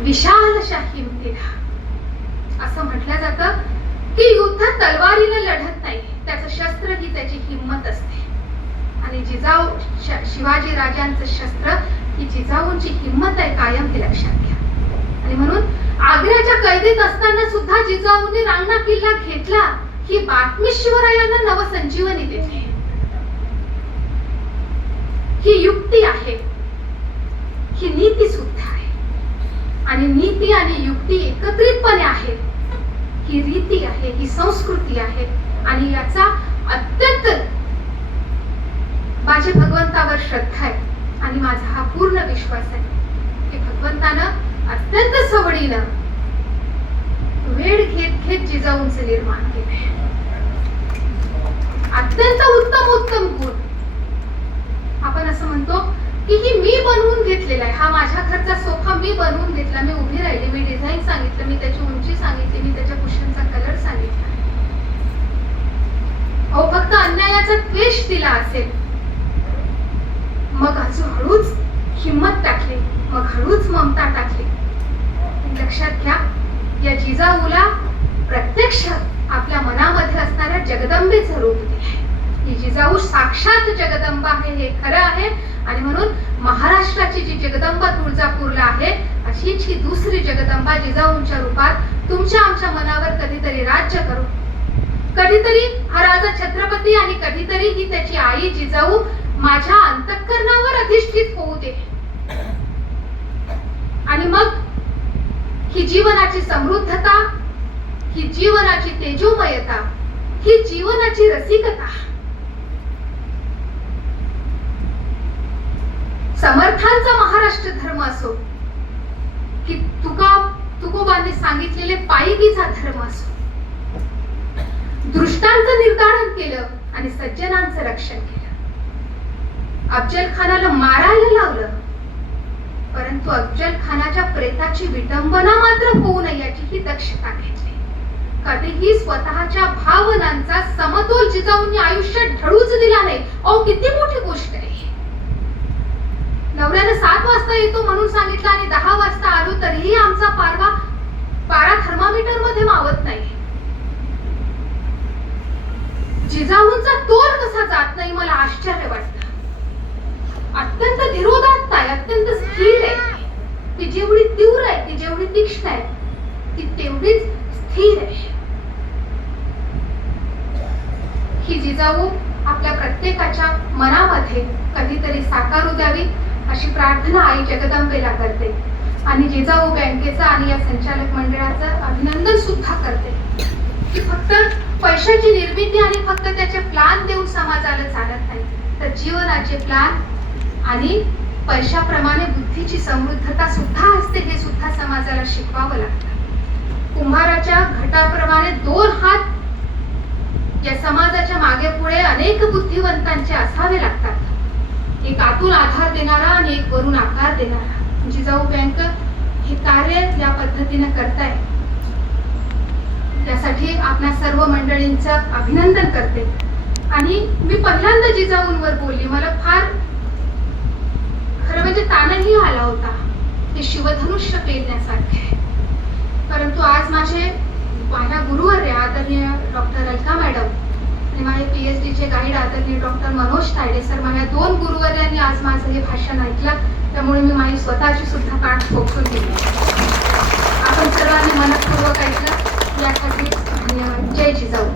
विशाल अशा हिमतीला असं म्हटलं जातं की युद्ध तलवारीने लढत नाही, त्याचं शस्त्र ही त्याची हिंमत असते. आणि जिजाऊ शिवाजी राजांचं शस्त्र ही जिजाऊंची हिंमत आहे कायम, हे लक्षात घ्या. आणि म्हणून आग्र्याच्या कैदेत असताना सुद्धा जिजाऊने रांगणा किल्ला घेतला, ही बातमी शिवरायांना नवसंजीवनी देते. ही युक्ती आहे, ही नीती सुद्धा आहे. आणि नीती आणि युक्ती एकत्रितपणे आहे. ही रीती आहे, ही संस्कृती आहे. आणि याचा अत्यंत माझी भगवंतावर श्रद्धा आहे आणि माझा हा पूर्ण विश्वास आहे की भगवंतानं अत्यंत सवडीनं वेळ घेत घेत जिजाऊंचे निर्माण केले. अत्यंत उत्तम उत्तम गुण. आपण असं म्हणतो की ही मी बनवून घेतलेला आहे. हा माझ्या घरचा सोफा मी बनवून घेतला, मी उभी राहिली, मी डिझाईन सांगितलं, मी त्याची उंची सांगितली, मी त्याच्या कुशनचा कलर सांगितला. अहो फक्त अन्यायाचा द्वेष दिला असेल, मग अजून हळूच हिंमत टाकली, मग हळूच ममता टाकली. लक्षात घ्या, या जिजाऊला प्रत्यक्ष आपल्या मनामध्ये असणाऱ्या जगदंबेचं रूप दिले. ही जिजाऊ साक्षात जगदंबा आहे, हे खरं आहे. आणि म्हणून महाराष्ट्राची जी जगदंबा तुळजापूरला आहे, अशीच ही दुसरी जगदंबा जिजाऊंच्या रूपात तुमच्या आमच्या मनावर कधीतरी राज्य करू. कधीतरी हा राजा छत्रपती आणि कधीतरी ही त्याची आई जिजाऊ माझ्या अंतःकरणावर अधिष्ठित होऊ दे. आणि मग ही जीवनाची समृद्धता, ही जीवनाची तेजोमयता, ही जीवनाची रसिकता, समर्थांचा महाराष्ट्र धर्म असो की तुकोबांनी सांगितलेले पायीचा धर्म असो, दृष्टांचं निर्धारण केलं आणि सज्जनांचं रक्षण केलं. अफजल खानाला मारायला लावलं, परंतु अफजल खानाच्या प्रेताची विटंबना मात्र होऊ नये याची ही दक्षता घेतली. कधीही स्वतःच्या भावनांचा समतोल जिजाऊंनी आयुष्यात ढळूच दिला नाही. अहो किती मोठी गोष्ट आहे. नवऱ्याने 7 वाजता येतो म्हणून सांगितलं आणि 10 वाजता आलो तरीही आमचा पारा थर्मामीटर मध्ये मावत नाही. जिजाऊंचा तोल कसा जात नाही मला आश्चर्य वाटतं. अत्यंत धीरोदात्त आहे, अत्यंत स्थिर आहे. ती जेवढी तीव्र आहे, ती जेवढी तीक्ष्ण आहे, ती तेवढीच स्थिर आहे. ही जिजाऊ आपल्या प्रत्येकाच्या मनामध्ये कधीतरी साकारू द्यावी अशी प्रार्थना आई जगदंबेला करते. आणि जिजाऊ बँकेचा आणि या संचालक मंडळाचं अभिनंदन सुद्धा करते की फक्त पैशाची निर्मिती आणि फक्त त्याचे प्लान देऊन समाजाला चालत नाही, तर जीवनाचे प्लान आणि पैशाप्रमाणे बुद्धीची समृद्धता सुद्धा असते, हे सुद्धा समाजाला शिकवावं लागतं. कुंभाराच्या घटाप्रमाणे 2 हात या समाजाच्या मागे पुढे अनेक बुद्धिवंतांचे असावे लागतात. एक आतून आधार देणारा आणि एक वरून आकार देणारा. जिजाऊ बँक हे कार्य या पद्धतीने करताय, त्यासाठी आपल्या सर्व मंडळींचं अभिनंदन करते. आणि मी पहिल्यांदा जिजाऊंवर बोलली, मला फार खरं म्हणजे ताणही आला होता. ते शिवधनुष्य पेरण्यासारखे. परंतु आज माझ्या गुरुवर्य आदरणीय डॉक्टर अलका मॅडम आणि माझे PhD चे गाईड आदरणीय डॉक्टर मनोज तायडे सर, माझ्या 2 गुरुवर्यांनी आज माझं हे भाषण ऐकलं. त्यामुळे मी माझी स्वतःची सुद्धा पाठ ठोकून दिली. आपण सर्वांनी मनपूर्वक ऐकलं यासाठी धन्यवाद. जय जिजाऊ.